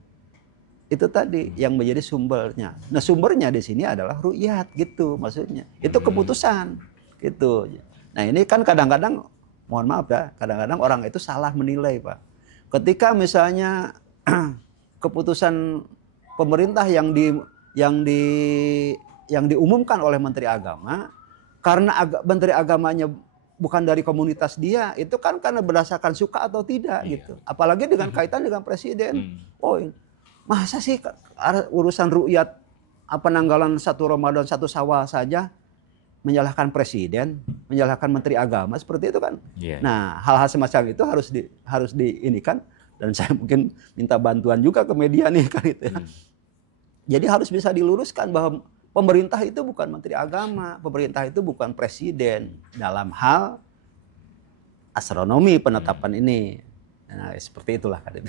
itu tadi yang menjadi sumbernya. Nah sumbernya di sini adalah ru'yat gitu maksudnya. Itu keputusan gitu. Nah ini kan kadang-kadang, mohon maaf ya, kadang-kadang orang itu salah menilai Pak. Ketika misalnya keputusan pemerintah yang diumumkan oleh Menteri Agama, karena Menteri Agamanya bukan dari komunitas dia, itu kan karena berdasarkan suka atau tidak gitu. Apalagi dengan kaitan dengan presiden. Oh, masa sih urusan ru'yat penanggalan 1 Ramadan 1 Syawal saja menyalahkan presiden, menyalahkan Menteri Agama seperti itu kan. Nah, hal-hal semacam itu harus diinikan, dan saya mungkin minta bantuan juga ke media nih kan itu ya. Jadi harus bisa diluruskan bahwa pemerintah itu bukan Menteri Agama, pemerintah itu bukan presiden dalam hal astronomi penetapan ini. Nah, seperti itulah kan.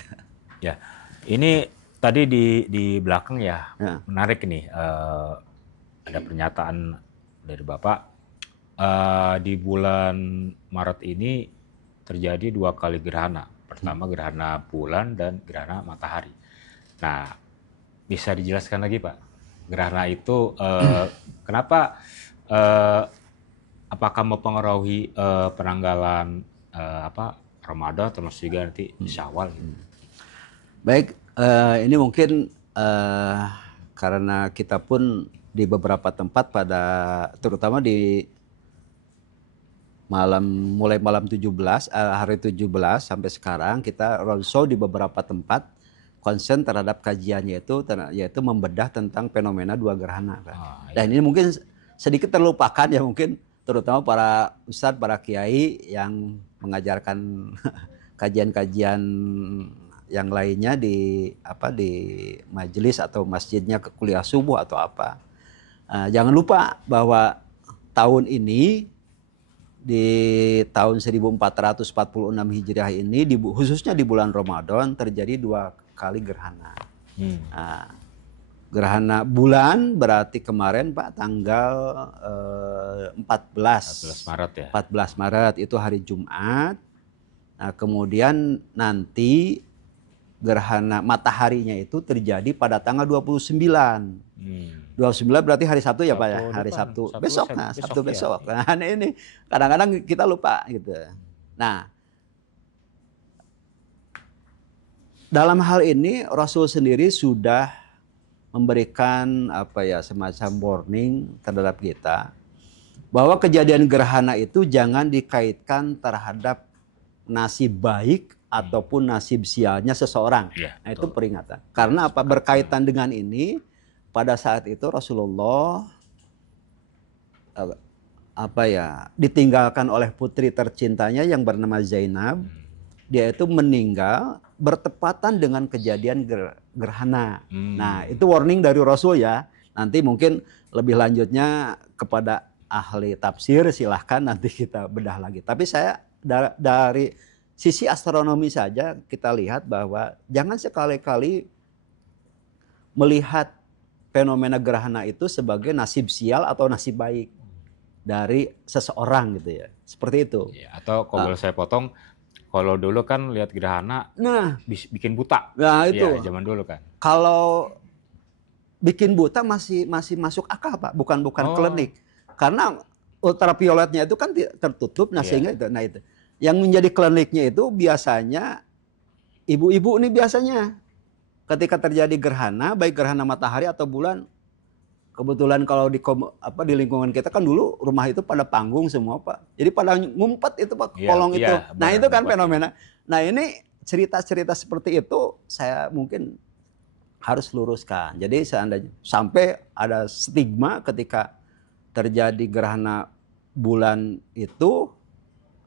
Ya, ini tadi di belakang ya, menarik nih. Ada pernyataan dari Bapak, di bulan Maret ini terjadi 2 kali gerhana. Pertama gerhana bulan dan gerhana matahari. Nah, bisa dijelaskan lagi Pak, gerhana itu kenapa, apakah mempengaruhi penanggalan Ramadan termasuk juga nanti Syawal? Baik, ini mungkin karena kita pun di beberapa tempat terutama di mulai malam 17, hari 17 sampai sekarang kita roadshow di beberapa tempat, konsen terhadap kajiannya yaitu membedah tentang fenomena 2 gerhana. Dan ini mungkin sedikit terlupakan ya mungkin, terutama para ustadz, para kiai yang mengajarkan kajian-kajian yang lainnya di majelis atau masjidnya, ke kuliah subuh atau apa. Jangan lupa bahwa tahun ini di tahun 1446 Hijriah ini khususnya di bulan Ramadan terjadi 2 kali gerhana. Gerhana bulan berarti kemarin Pak tanggal 14 Maret ya. 14 Maret itu hari Jumat. Nah, kemudian nanti gerhana mataharinya itu terjadi pada tanggal 29. 29 berarti hari Sabtu ya Pak ya, hari Sabtu besok. Nah, Sabtu besok. Nah, ini kadang-kadang kita lupa gitu. Nah, dalam hal ini Rasul sendiri sudah memberikan semacam warning terhadap kita bahwa kejadian gerhana itu jangan dikaitkan terhadap nasib baik ataupun nasib sialnya seseorang. Nah, itu peringatan. Karena apa? Berkaitan dengan ini, pada saat itu Rasulullah ditinggalkan oleh putri tercintanya yang bernama Zainab. Dia itu meninggal bertepatan dengan kejadian gerhana. Nah, itu warning dari Rasul ya. Nanti mungkin lebih lanjutnya kepada ahli tafsir, silahkan nanti kita bedah lagi. Tapi saya dari sisi astronomi saja kita lihat bahwa jangan sekali-kali melihat fenomena gerhana itu sebagai nasib sial atau nasib baik dari seseorang gitu ya. Seperti itu. Ya, atau kalau saya potong, kalau dulu kan lihat gerhana bikin buta. Nah, itu. Ya, zaman dulu kan. Kalau bikin buta masih masuk akal Pak, bukan klinik. Karena ultravioletnya itu kan tertutup, sehingga itu. Nah, itu. Yang menjadi kliniknya itu biasanya ibu-ibu nih biasanya ketika terjadi gerhana, baik gerhana matahari atau bulan, Kebetulan kalau di lingkungan kita kan dulu rumah itu pada panggung semua Pak. Jadi pada ngumpet itu Pak, Iya, kolong itu. iya, Nah benar, itu kan ngumpet, ya. fenomena. Nah ini cerita-cerita seperti itu saya mungkin harus luruskan. Jadi seandainya sampai ada stigma ketika terjadi gerhana bulan itu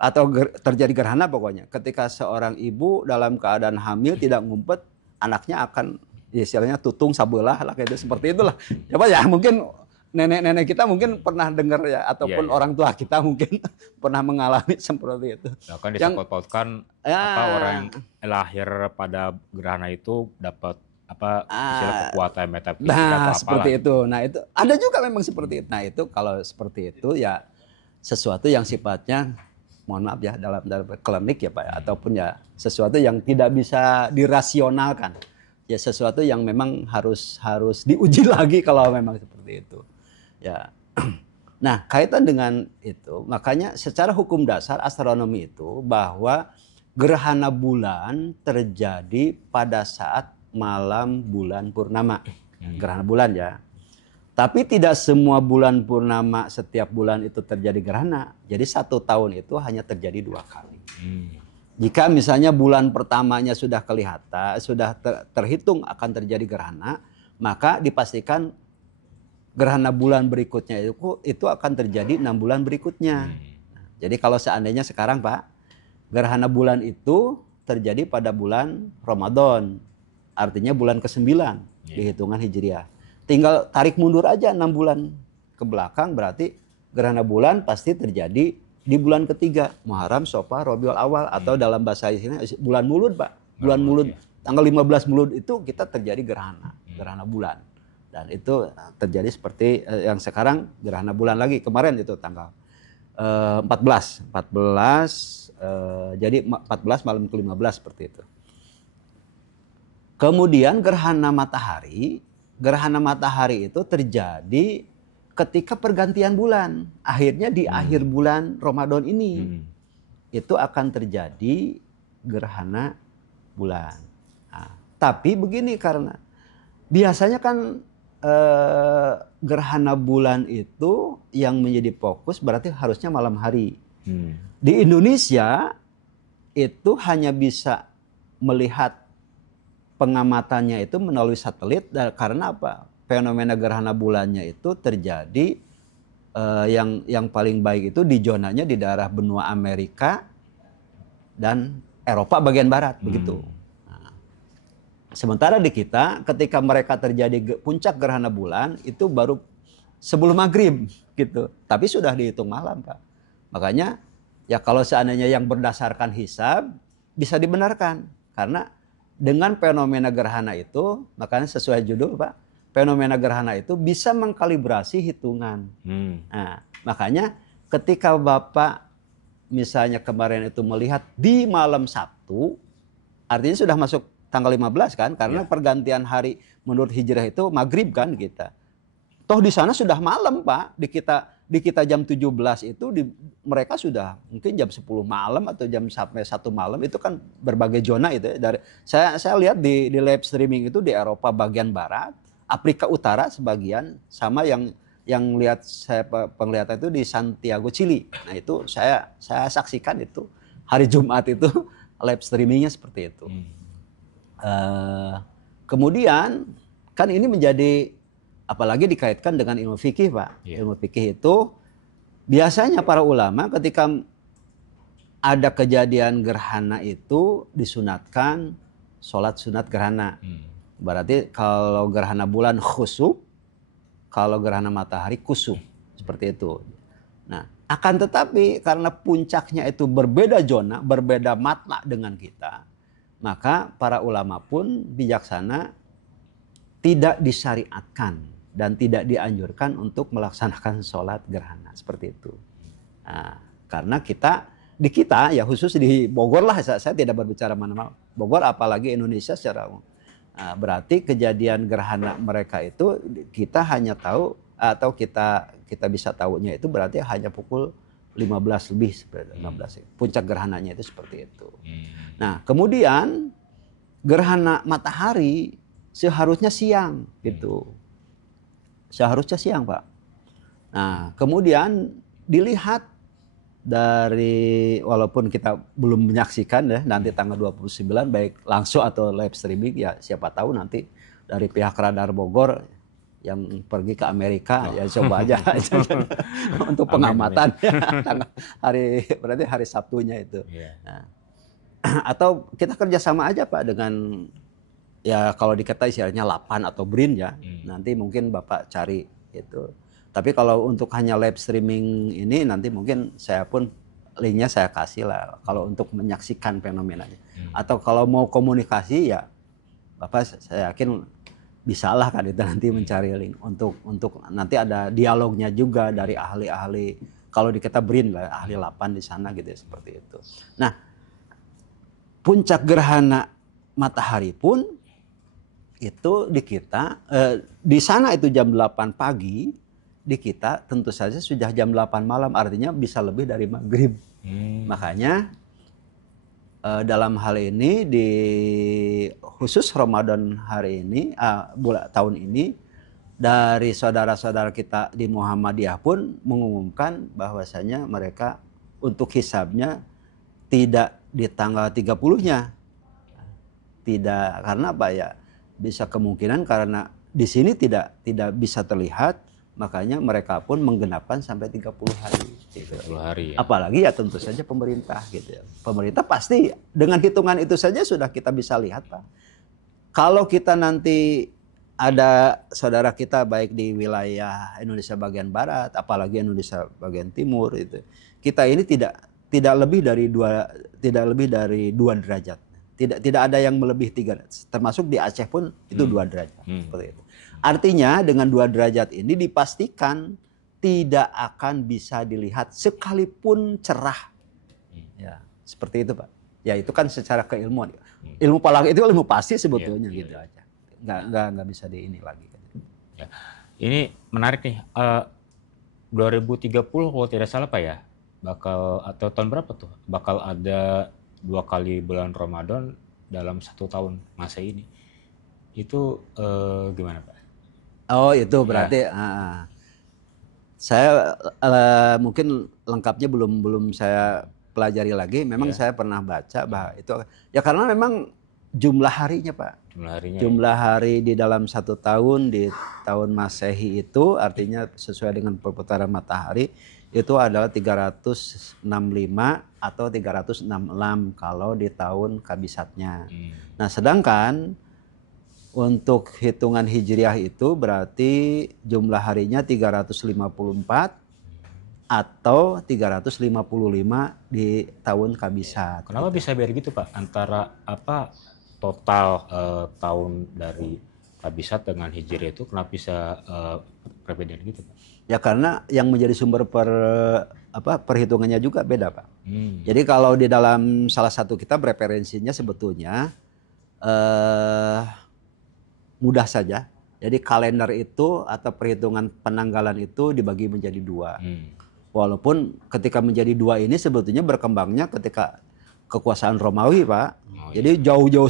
atau terjadi gerhana pokoknya. Ketika seorang ibu dalam keadaan hamil tidak ngumpet, anaknya akan istilahnya tutung sabelah lah kayak itu seperti itulah. Coba ya mungkin nenek-nenek kita mungkin pernah dengar ya Iya, ataupun iya. orang tua kita mungkin pernah mengalami seperti itu. Nah, kan Yang disangkut-pautkan orang yang ya lahir pada gerhana itu dapat istilah ah, kekuatan metafisik atau nah apalah seperti itu. gitu. Nah itu ada juga memang seperti itu. Nah itu kalau seperti itu ya sesuatu yang sifatnya mohon maaf ya dalam klinik ya Pak ya, ataupun ya sesuatu yang tidak bisa dirasionalkan. Ya sesuatu yang memang harus diuji lagi kalau memang seperti itu. Ya. Nah, kaitan dengan itu, makanya secara hukum dasar astronomi itu bahwa gerhana bulan terjadi pada saat malam bulan purnama. Gerhana bulan ya. Tapi tidak semua bulan purnama setiap bulan itu terjadi gerhana. Jadi 1 tahun itu hanya terjadi 2 kali. Jika misalnya bulan pertamanya sudah kelihatan, sudah terhitung akan terjadi gerhana, maka dipastikan gerhana bulan berikutnya itu akan terjadi 6 bulan berikutnya. Jadi kalau seandainya sekarang Pak, gerhana bulan itu terjadi pada bulan Ramadan, artinya bulan ke-9 di hitungan Hijriah. Tinggal tarik mundur aja 6 bulan ke belakang, berarti gerhana bulan pasti terjadi di bulan ketiga, Muharram, Syawal, Rabiul Awal, atau dalam bahasa ini bulan Mulud Pak. Bulan Mulud, tanggal 15 Mulud itu kita terjadi gerhana bulan. Dan itu terjadi seperti yang sekarang gerhana bulan lagi, kemarin itu tanggal 14, jadi 14 malam ke-15 seperti itu. Kemudian gerhana matahari itu terjadi ketika pergantian bulan. Akhirnya di akhir bulan Ramadan ini itu akan terjadi gerhana bulan. Nah, tapi begini karena biasanya kan gerhana bulan itu yang menjadi fokus berarti harusnya malam hari. Di Indonesia itu hanya bisa melihat pengamatannya itu melalui satelit karena apa? Fenomena gerhana bulannya itu terjadi yang paling baik itu di zonanya di daerah benua Amerika dan Eropa bagian barat begitu. Nah, sementara di kita ketika mereka terjadi puncak gerhana bulan itu baru sebelum maghrib gitu. Tapi sudah dihitung malam Pak. Makanya ya kalau seandainya yang berdasarkan hisab bisa dibenarkan karena dengan fenomena gerhana itu, makanya sesuai judul Pak, fenomena gerhana itu bisa mengkalibrasi hitungan. Nah, makanya ketika Bapak misalnya kemarin itu melihat di malam Sabtu, artinya sudah masuk tanggal 15 kan, karena pergantian hari menurut hijrah itu maghrib kan kita. Toh di sana sudah malam Pak, di kita jam 17 itu mereka sudah mungkin jam 10 malam atau jam sampai 1 malam itu kan berbagai zona itu ya. Dari saya lihat di live streaming itu di Eropa bagian barat, Afrika Utara sebagian, sama yang lihat saya penglihatan itu di Santiago Chili. Nah itu saya saksikan itu hari Jumat itu live streamingnya seperti itu. Kemudian kan ini menjadi apalagi dikaitkan dengan ilmu fikih Pak. Ilmu fikih itu biasanya para ulama ketika ada kejadian gerhana itu disunatkan sholat sunat gerhana. Berarti kalau gerhana bulan khusuf, kalau gerhana matahari kusuf. Seperti itu. Nah, akan tetapi karena puncaknya itu berbeda zona, berbeda matla dengan kita, maka para ulama pun bijaksana tidak disyariatkan dan tidak dianjurkan untuk melaksanakan sholat gerhana seperti itu. Nah, karena di kita ya khusus di Bogor lah, saya tidak berbicara mana-mana Bogor apalagi Indonesia secara umum. Nah, berarti kejadian gerhana mereka itu kita hanya tahu atau kita bisa tahunya itu berarti hanya pukul 15 lebih seperti 15. Puncak gerhananya itu seperti itu. Nah, kemudian gerhana matahari seharusnya siang gitu. seharusnya siang, Pak. Nah, kemudian dilihat dari, walaupun kita belum menyaksikan ya nanti tanggal 29 baik langsung atau live streaming, ya siapa tahu nanti dari pihak Radar Bogor yang pergi ke Amerika ya coba aja untuk Amin, pengamatan hari, berarti hari Sabtunya itu. Iya. Nah, atau kita kerjasama aja Pak dengan, ya kalau dikata istilahnya Lapan atau BRIN ya, nanti mungkin Bapak cari itu. Tapi kalau untuk hanya live streaming ini nanti mungkin saya pun linknya saya kasih lah kalau untuk menyaksikan fenomenanya. Atau kalau mau komunikasi ya Bapak saya yakin bisa lah kan itu nanti mencari link untuk nanti ada dialognya juga dari ahli-ahli, kalau dikata BRIN lah, ahli Lapan di sana gitu ya, seperti itu. Nah, puncak gerhana matahari pun itu di kita di sana itu jam 8 pagi, di kita tentu saja sudah jam 8 malam, artinya bisa lebih dari maghrib. Makanya dalam hal ini di khusus Ramadan hari ini, tahun ini, dari saudara-saudara kita di Muhammadiyah pun mengumumkan bahwasanya mereka untuk hisabnya tidak di tanggal 30-nya. Tidak, karena apa ya? Bisa kemungkinan karena di sini tidak bisa terlihat, makanya mereka pun menggenapkan sampai 30 hari. Gitu. 30 hari ya. Apalagi ya tentu saja pemerintah gitu ya. Pemerintah pasti dengan hitungan itu saja sudah kita bisa lihat Pak. Kalau kita nanti ada saudara kita baik di wilayah Indonesia bagian barat, apalagi Indonesia bagian timur itu, kita ini tidak lebih dari 2 derajat. Tidak ada yang melebihi 3 derajat. Termasuk di Aceh pun itu 2 derajat. Seperti itu. Artinya dengan 2 derajat ini dipastikan tidak akan bisa dilihat sekalipun cerah. Ya, seperti itu Pak. Ya itu kan secara keilmuan. Ilmu falak itu ilmu pasti sebetulnya gitu aja. Nggak bisa di ini lagi. Ya. Ini menarik nih. 2030 kalau tidak salah Pak ya, bakal, atau tahun berapa tuh, bakal ada 2 kali bulan Ramadan dalam 1 tahun masa ini. Itu gimana Pak? Oh itu berarti saya mungkin lengkapnya belum saya pelajari lagi. Memang saya pernah baca bahwa itu ya karena memang jumlah harinya Pak. Jumlah hari di dalam 1 tahun di tahun Masehi itu artinya sesuai dengan perputaran matahari itu adalah 365 atau 366 kalau di tahun kabisatnya. Nah sedangkan untuk hitungan hijriah itu berarti jumlah harinya 354 atau 355 di tahun kabisat. Kenapa bisa biar gitu Pak? Antara apa total tahun dari kabisat dengan hijriah itu kenapa bisa perbedaan gitu Pak? Ya karena yang menjadi sumber perhitungannya juga beda Pak. Jadi kalau di dalam salah satu kitab referensinya sebetulnya mudah saja. Jadi kalender itu atau perhitungan penanggalan itu dibagi menjadi 2. Walaupun ketika menjadi 2 ini sebetulnya berkembangnya ketika kekuasaan Romawi Pak. Jadi jauh-jauh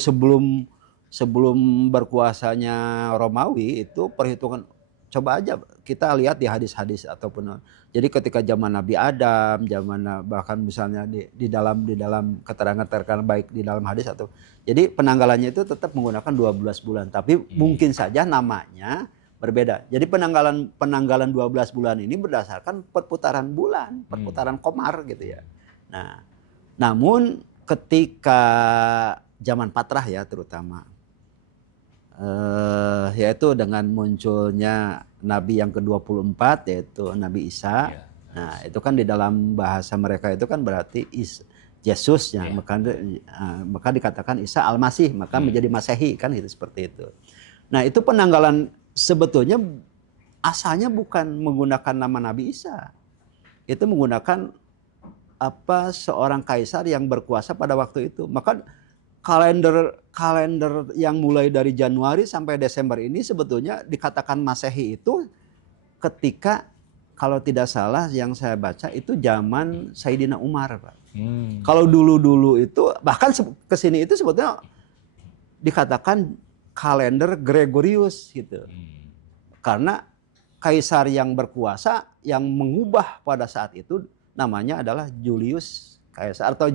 sebelum berkuasanya Romawi itu perhitungan, coba aja kita lihat di hadis-hadis ataupun jadi ketika zaman Nabi Adam, bahkan misalnya di dalam keterangan baik di dalam hadis atau jadi penanggalannya itu tetap menggunakan 12 bulan, tapi mungkin saja namanya berbeda. Jadi penanggalan 12 bulan ini berdasarkan perputaran bulan, perputaran komar gitu ya. Nah, namun ketika zaman Patrah ya terutama yaitu dengan munculnya Nabi yang ke-24 yaitu Nabi Isa. Nah, itu kan di dalam bahasa mereka itu kan berarti Yesus ya, maka dikatakan Isa Al-Masih, maka menjadi Masehi kan itu seperti itu. Nah, itu penanggalan sebetulnya asalnya bukan menggunakan nama Nabi Isa. Itu menggunakan seorang kaisar yang berkuasa pada waktu itu. Maka kalender yang mulai dari Januari sampai Desember ini sebetulnya dikatakan Masehi itu ketika kalau tidak salah yang saya baca itu zaman Sayyidina Umar Pak. Kalau dulu itu bahkan kesini itu sebetulnya dikatakan kalender Gregorius gitu. Karena kaisar yang berkuasa yang mengubah pada saat itu namanya adalah Julius Kaisar atau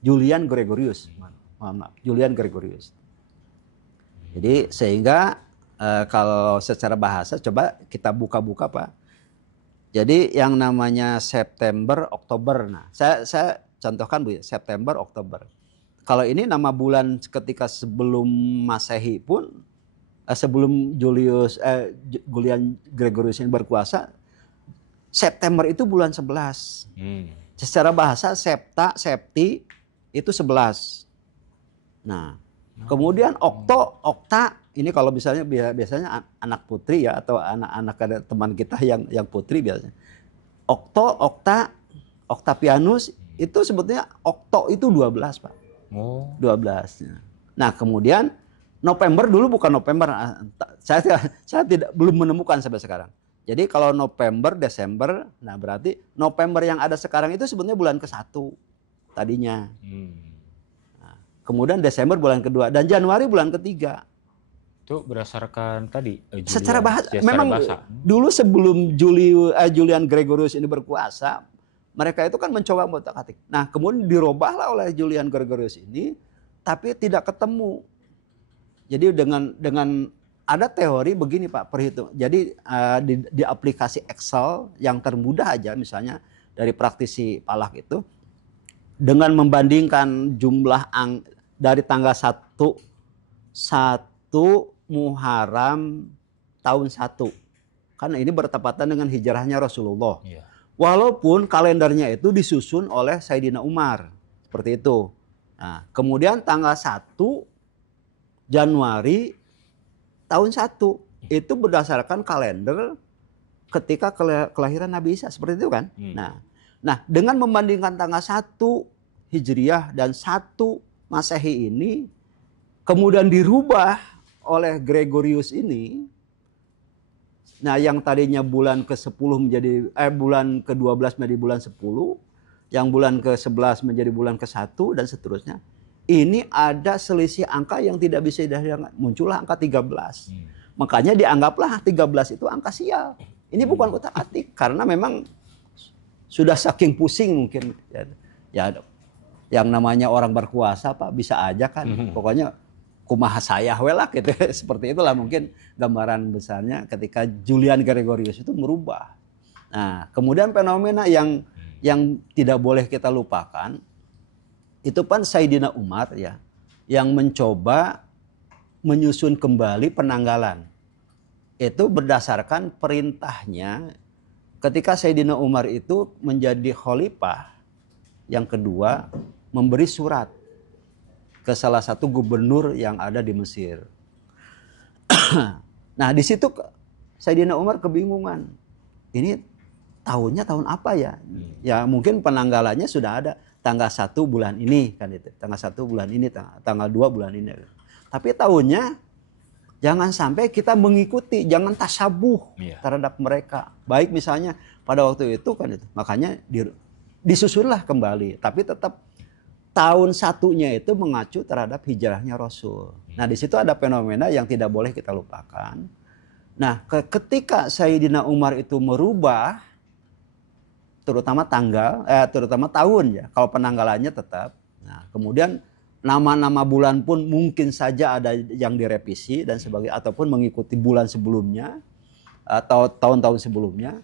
Julian Gregorius. Mohon maaf, Julian Gregorius. Jadi sehingga kalau secara bahasa coba kita buka-buka Pak. Jadi yang namanya September, Oktober. Nah, saya contohkan Bu, September, Oktober. Kalau ini nama bulan ketika sebelum Masehi pun sebelum Julian Gregorius ini berkuasa, September itu bulan 11. Secara bahasa Septi itu 11. Nah, kemudian Okta ini kalau misalnya biasanya anak putri ya atau anak-anak teman kita yang putri biasanya. Okta, Octavianus itu sebetulnya Okto itu 12, Pak. 12. Nah, kemudian November dulu bukan November. Saya belum menemukan sampai sekarang. Jadi kalau November, Desember, nah berarti November yang ada sekarang itu sebetulnya bulan ke-1 tadinya. Nah, kemudian Desember bulan kedua dan Januari bulan ketiga. Itu berdasarkan tadi secara bahasa memang dulu sebelum Julian Gregorius ini berkuasa, mereka itu kan mencoba mengotak-atik. Nah, kemudian dirubahlah oleh Julian Gregorius ini tapi tidak ketemu. Jadi dengan ada teori begini Pak, perhitung. Jadi di aplikasi Excel yang termudah aja misalnya dari praktisi Palak itu dengan membandingkan jumlah dari tanggal 1 Muharram tahun 1. Karena ini bertepatan dengan hijrahnya Rasulullah. Iya. Walaupun kalendernya itu disusun oleh Sayyidina Umar. Seperti itu. Nah, kemudian tanggal 1 Januari tahun 1 itu berdasarkan kalender ketika kelahiran Nabi Isa. Seperti itu kan. Nah, dengan membandingkan tanggal 1 Hijriah dan 1 Masehi ini kemudian dirubah oleh Gregorius ini. Nah, yang tadinya bulan ke-10 menjadi bulan ke-12 menjadi bulan 10, yang bulan ke-11 menjadi bulan ke-1 dan seterusnya. Ini ada selisih angka yang tidak bisa diangkat. Muncullah angka 13. Makanya dianggaplah 13 itu angka sial. Ini bukan utak-atik karena memang sudah saking pusing mungkin ya yang namanya orang berkuasa Pak bisa aja kan. Pokoknya kumaha saya welak gitu. Seperti itulah mungkin gambaran besarnya ketika Julian Gregorius itu merubah. Nah, kemudian fenomena yang tidak boleh kita lupakan itu kan Sayyidina Umar ya yang mencoba menyusun kembali penanggalan. Itu berdasarkan perintahnya ketika Sayyidina Umar itu menjadi khalifah yang kedua memberi surat ke salah satu gubernur yang ada di Mesir. Nah, di situ Sayyidina Umar kebingungan. Ini tahunnya tahun apa ya? Ya mungkin penanggalannya sudah ada tanggal 1 bulan ini kan itu. Tanggal 1 bulan ini, tanggal 2 bulan ini. Tapi tahunnya jangan sampai kita mengikuti, jangan tasabuh terhadap mereka. Baik misalnya pada waktu itu kan itu. Makanya disusunlah kembali, tapi tetap tahun 1-nya itu mengacu terhadap hijrahnya Rasul. Nah, di situ ada fenomena yang tidak boleh kita lupakan. Nah, ketika Sayyidina Umar itu merubah terutama terutama tahun ya. Kalau penanggalannya tetap. Nah, kemudian nama-nama bulan pun mungkin saja ada yang direvisi dan sebagainya ataupun mengikuti bulan sebelumnya atau tahun-tahun sebelumnya.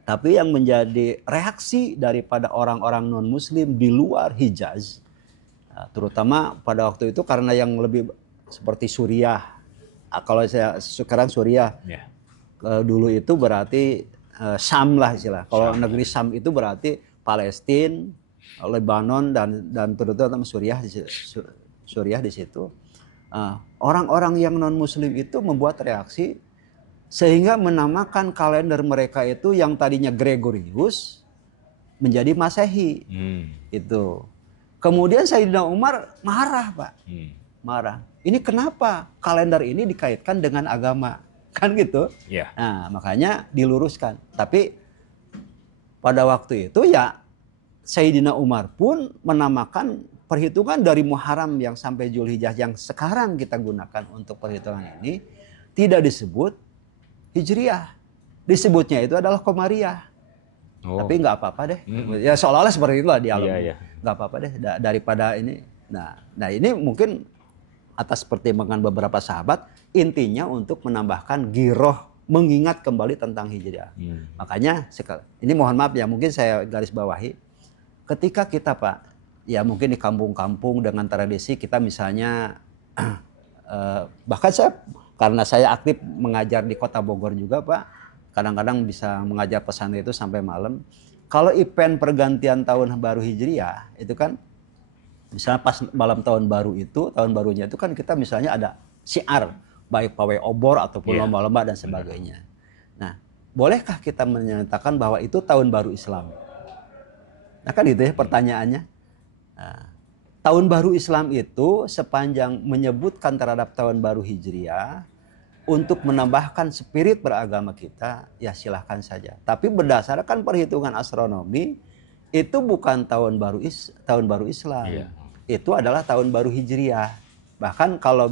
Tapi yang menjadi reaksi daripada orang-orang non-muslim di luar Hijaz, terutama pada waktu itu karena yang lebih seperti Suriah. Kalau saya sekarang Suriah, dulu itu berarti Syam lah istilah. Kalau negeri Syam itu berarti Palestina, Lebanon dan terutama Suriah di situ. Orang-orang yang non-muslim itu membuat reaksi sehingga menamakan kalender mereka itu yang tadinya Gregorius menjadi Masehi. Itu. Kemudian Sayyidina Umar marah, Pak. Marah. Ini kenapa kalender ini dikaitkan dengan agama? Kan gitu. Yeah. Nah, makanya diluruskan. Tapi pada waktu itu ya Sayyidina Umar pun menamakan perhitungan dari Muharram yang sampai Zulhijjah yang sekarang kita gunakan untuk perhitungan ini tidak disebut Hijriah, disebutnya itu adalah Komariah. Tapi nggak apa-apa deh. Ya seolah-olah seperti itulah di alam. Nggak apa-apa deh daripada ini. Nah ini mungkin atas pertimbangan beberapa sahabat, intinya untuk menambahkan giroh, mengingat kembali tentang Hijriah. Makanya ini mohon maaf ya, mungkin saya garis bawahi, ketika kita Pak, ya mungkin di kampung-kampung dengan tradisi kita misalnya, bahkan karena saya aktif mengajar di Kota Bogor juga Pak, kadang-kadang bisa mengajar pesantren itu sampai malam. Kalau event pergantian tahun baru Hijriah itu kan, misalnya pas malam tahun baru itu, tahun barunya itu kan kita misalnya ada syiar, baik pawai obor ataupun lomba-lomba dan sebagainya. Nah, bolehkah kita menyatakan bahwa itu tahun baru Islam? Nah kan itu ya pertanyaannya. Nah, tahun baru Islam itu sepanjang menyebutkan terhadap tahun baru Hijriah untuk menambahkan spirit beragama kita, ya silahkan saja. Tapi berdasarkan perhitungan astronomi, itu bukan tahun baru Islam. Itu adalah tahun baru Hijriah. Bahkan kalau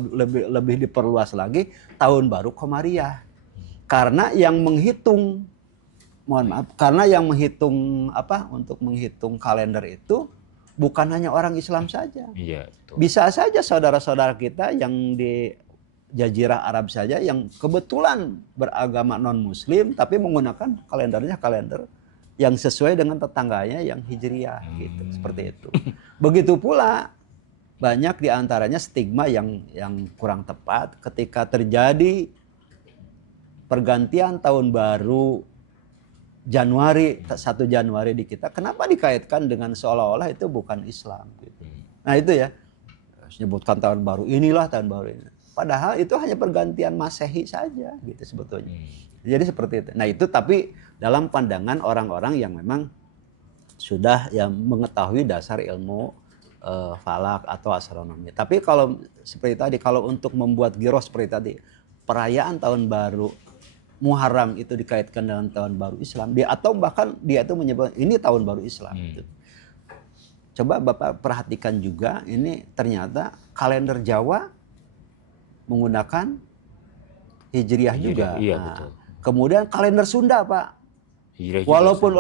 lebih diperluas lagi, tahun baru Komariah. Karena yang menghitung, mohon maaf, karena yang menghitung untuk menghitung kalender itu bukan hanya orang Islam saja. Bisa saja saudara-saudara kita yang di Jazirah Arab saja yang kebetulan beragama non-Muslim tapi menggunakan kalendernya kalender yang sesuai dengan tetangganya yang Hijriah gitu, seperti itu. Begitu pula banyak diantaranya stigma yang kurang tepat ketika terjadi pergantian tahun baru Januari, 1 Januari di kita, kenapa dikaitkan dengan seolah-olah itu bukan Islam gitu. Nah itu ya, sebutkan tahun baru inilah tahun baru ini. Padahal itu hanya pergantian Masehi saja gitu sebetulnya. Jadi seperti itu. Nah itu tapi dalam pandangan orang-orang yang memang sudah mengetahui dasar ilmu falak atau astronomi. Tapi kalau seperti tadi, kalau untuk membuat giroh seperti tadi, perayaan tahun baru Muharram itu dikaitkan dengan tahun baru Islam, atau bahkan dia itu menyebut ini tahun baru Islam. Gitu. Coba Bapak perhatikan juga, ini ternyata kalender Jawa menggunakan Hijriah juga. Iya, nah, betul. Kemudian kalender Sunda Pak, walaupun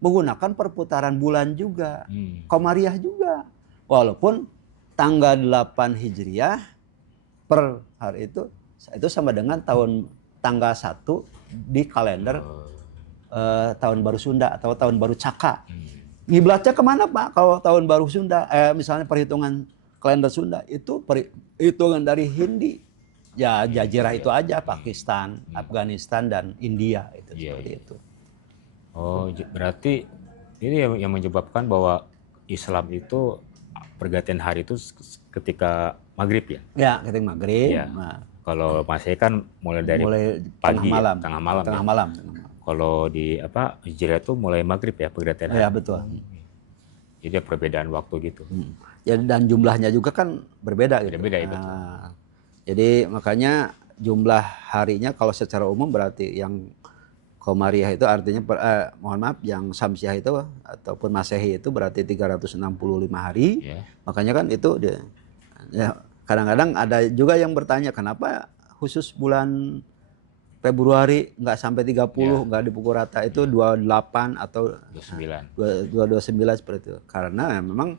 menggunakan perputaran bulan juga, Komariah juga. Walaupun tanggal 8 Hijriah per hari itu sama dengan tanggal 1 di kalender tahun baru Sunda atau tahun baru Caka. Ngiblatnya kemana Pak? Kalau tahun baru Sunda, misalnya perhitungan kalender Sunda itu perhitungan dari Hindi. Ya Jazirah itu aja, Pakistan, Afghanistan dan India itu seperti itu. Oh, berarti ini yang menyebabkan bahwa Islam itu pergantian hari itu ketika maghrib ya? Ya, ketika maghrib. Ya. Nah, kalau Masehi kan mulai dari pagi, tengah malam. Kalau di Hijriah itu mulai maghrib ya pergantian hari. Ya betul. Jadi ada perbedaan waktu gitu. Ya, dan jumlahnya juga kan berbeda gitu. Beda, betul. Jadi makanya jumlah harinya kalau secara umum berarti yang Komariah itu artinya mohon maaf yang Samsiah itu ataupun Masehi itu berarti 365 hari. Makanya kan itu ya kadang-kadang ada juga yang bertanya kenapa khusus bulan Februari nggak sampai 30 nggak dipukul rata, itu 28 atau 229 seperti itu. Karena memang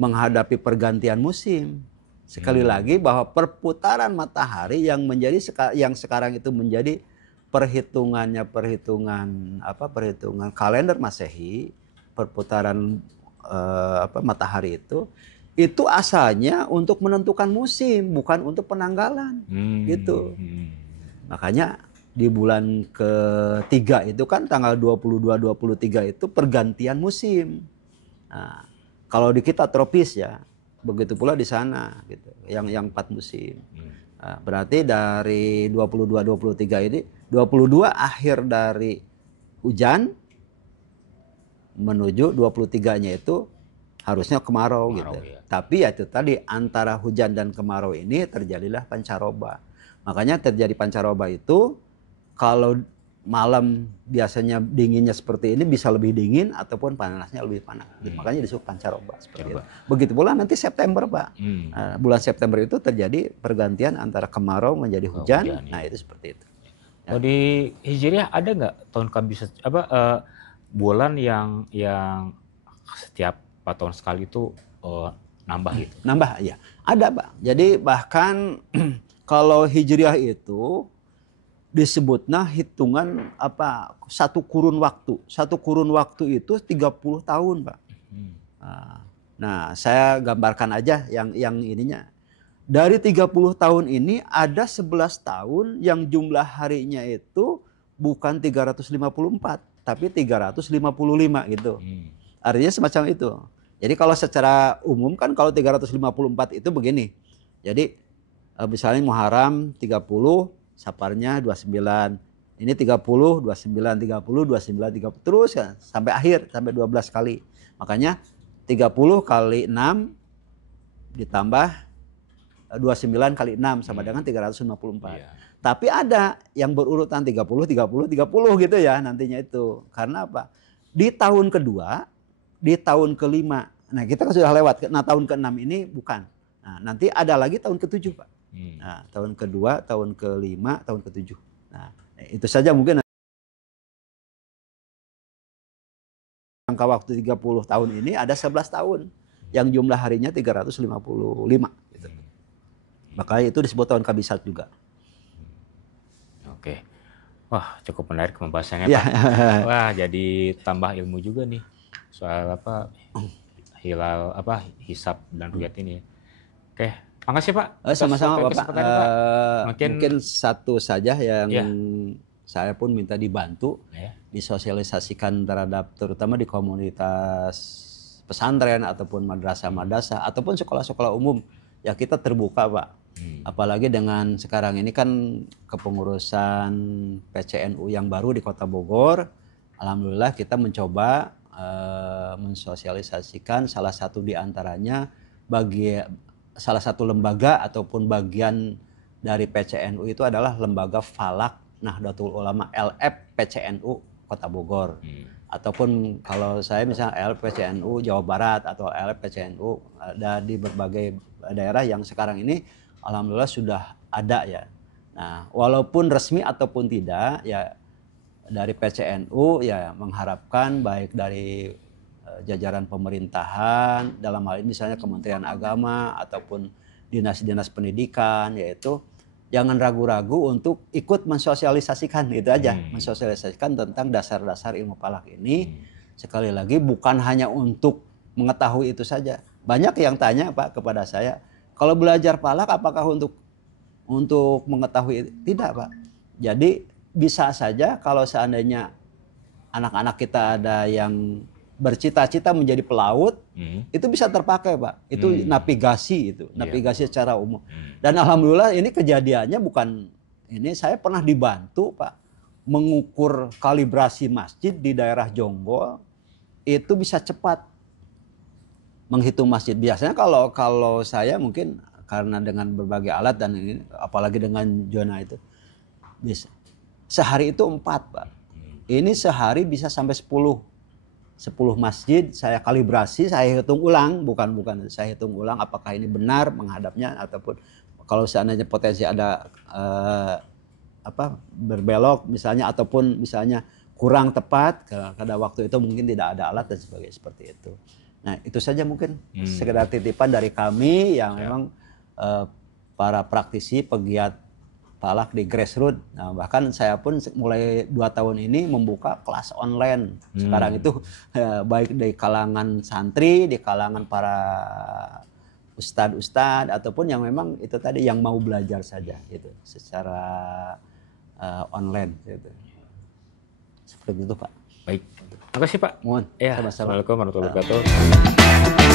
menghadapi pergantian musim. Sekali lagi bahwa perputaran matahari yang sekarang itu menjadi perhitungan kalender Masehi, perputaran matahari itu asalnya untuk menentukan musim, bukan untuk penanggalan. Gitu. Makanya di bulan ketiga itu kan tanggal 22-23 itu pergantian musim. Nah, kalau di kita tropis ya, begitu pula di sana gitu, yang 4 musim. Nah, berarti dari 22-23 ini, 22 akhir dari hujan menuju 23-nya itu harusnya kemarau gitu. Ya. Tapi ya itu tadi antara hujan dan kemarau ini terjadilah pancaroba. Makanya terjadi pancaroba itu kalau malam biasanya dinginnya seperti ini bisa lebih dingin ataupun panasnya lebih panas. Makanya disebut pancaroba seperti itu. Begitu pula nanti September Pak. Bulan September itu terjadi pergantian antara kemarau menjadi hujan. Nah itu seperti itu. Kalau di Hijriah ada nggak tahun kabisat bulan yang setiap 4 tahun sekali itu nambah gitu? Nambah, ya. Ada, Pak. Jadi bahkan kalau Hijriah itu disebutnya hitungan satu kurun waktu. Satu kurun waktu itu 30 tahun, Pak. Nah, saya gambarkan aja yang ininya. Dari 30 tahun ini ada 11 tahun yang jumlah harinya itu bukan 354, tapi 355 gitu. Artinya semacam itu. Jadi kalau secara umum kan kalau 354 itu begini. Jadi misalnya Muharram 30, Saparnya 29. Ini 30, 29, 30, 29, 30 terus kan sampai akhir, sampai 12 kali. Makanya 30 kali 6 ditambah 29 kali 6 sama dengan 354. Iya. Tapi ada yang berurutan 30, 30, 30 gitu ya nantinya itu. Karena apa? Di tahun kedua, di tahun kelima. Nah kita kan sudah lewat. Nah tahun ke-6 ini bukan. Nah nanti ada lagi tahun ke-7 Pak. Nah tahun kedua, tahun kelima, tahun ke-7. Nah itu saja mungkin. Jangka waktu 30 tahun ini ada 11 tahun. Yang jumlah harinya 355. Gitu. Makanya itu disebut tahun kabisat juga. Oke. Wah, cukup menarik pembahasannya, Pak. Wah, jadi tambah ilmu juga nih soal hilal hisab dan ru'yat ini. Oke, makasih Pak. Sama-sama Bapak. Mungkin satu saja yang saya pun minta dibantu disosialisasikan terutama di komunitas pesantren ataupun madrasah-madrasah ataupun sekolah-sekolah umum. Ya kita terbuka Pak. Apalagi dengan sekarang ini kan kepengurusan PCNU yang baru di Kota Bogor. Alhamdulillah kita mencoba mensosialisasikan salah satu di antaranya salah satu lembaga ataupun bagian dari PCNU itu adalah lembaga Falak Nahdlatul Ulama LF PCNU Kota Bogor. Ataupun kalau saya misalnya LF PCNU Jawa Barat atau LF PCNU ada di berbagai daerah yang sekarang ini alhamdulillah sudah ada ya. Nah, walaupun resmi ataupun tidak ya dari PCNU ya mengharapkan baik dari jajaran pemerintahan dalam hal ini misalnya Kementerian Agama ataupun dinas-dinas pendidikan yaitu jangan ragu-ragu untuk ikut mensosialisasikan gitu aja, mensosialisasikan tentang dasar-dasar ilmu falak ini. Sekali lagi bukan hanya untuk mengetahui itu saja. Banyak yang tanya Pak kepada saya, kalau belajar falak apakah untuk mengetahui? Tidak Pak. Jadi bisa saja kalau seandainya anak-anak kita ada yang bercita-cita menjadi pelaut, itu bisa terpakai Pak. Itu navigasi secara umum. Dan alhamdulillah ini kejadiannya bukan ini, saya pernah dibantu Pak mengukur kalibrasi masjid di daerah Jonggol itu bisa cepat menghitung masjid. Biasanya kalau saya mungkin karena dengan berbagai alat dan ini apalagi dengan zona itu bisa sehari itu 4 Pak. Ini sehari bisa sampai 10 masjid saya kalibrasi, saya hitung ulang, bukan saya hitung ulang apakah ini benar menghadapnya ataupun kalau seandainya potensi ada berbelok misalnya ataupun misalnya kurang tepat pada waktu itu mungkin tidak ada alat dan sebagainya seperti itu. Nah itu saja mungkin sekedar titipan dari kami yang memang para praktisi pegiat falak di grassroots. Nah, bahkan saya pun mulai 2 tahun ini membuka kelas online. Sekarang itu baik di kalangan santri, di kalangan para ustadz ataupun yang memang itu tadi yang mau belajar saja gitu secara online gitu. Seperti itu Pak. Baik. Terima kasih Pak. Mohon. Ya. Sama-sama. Assalamualaikum warahmatullahi wabarakatuh.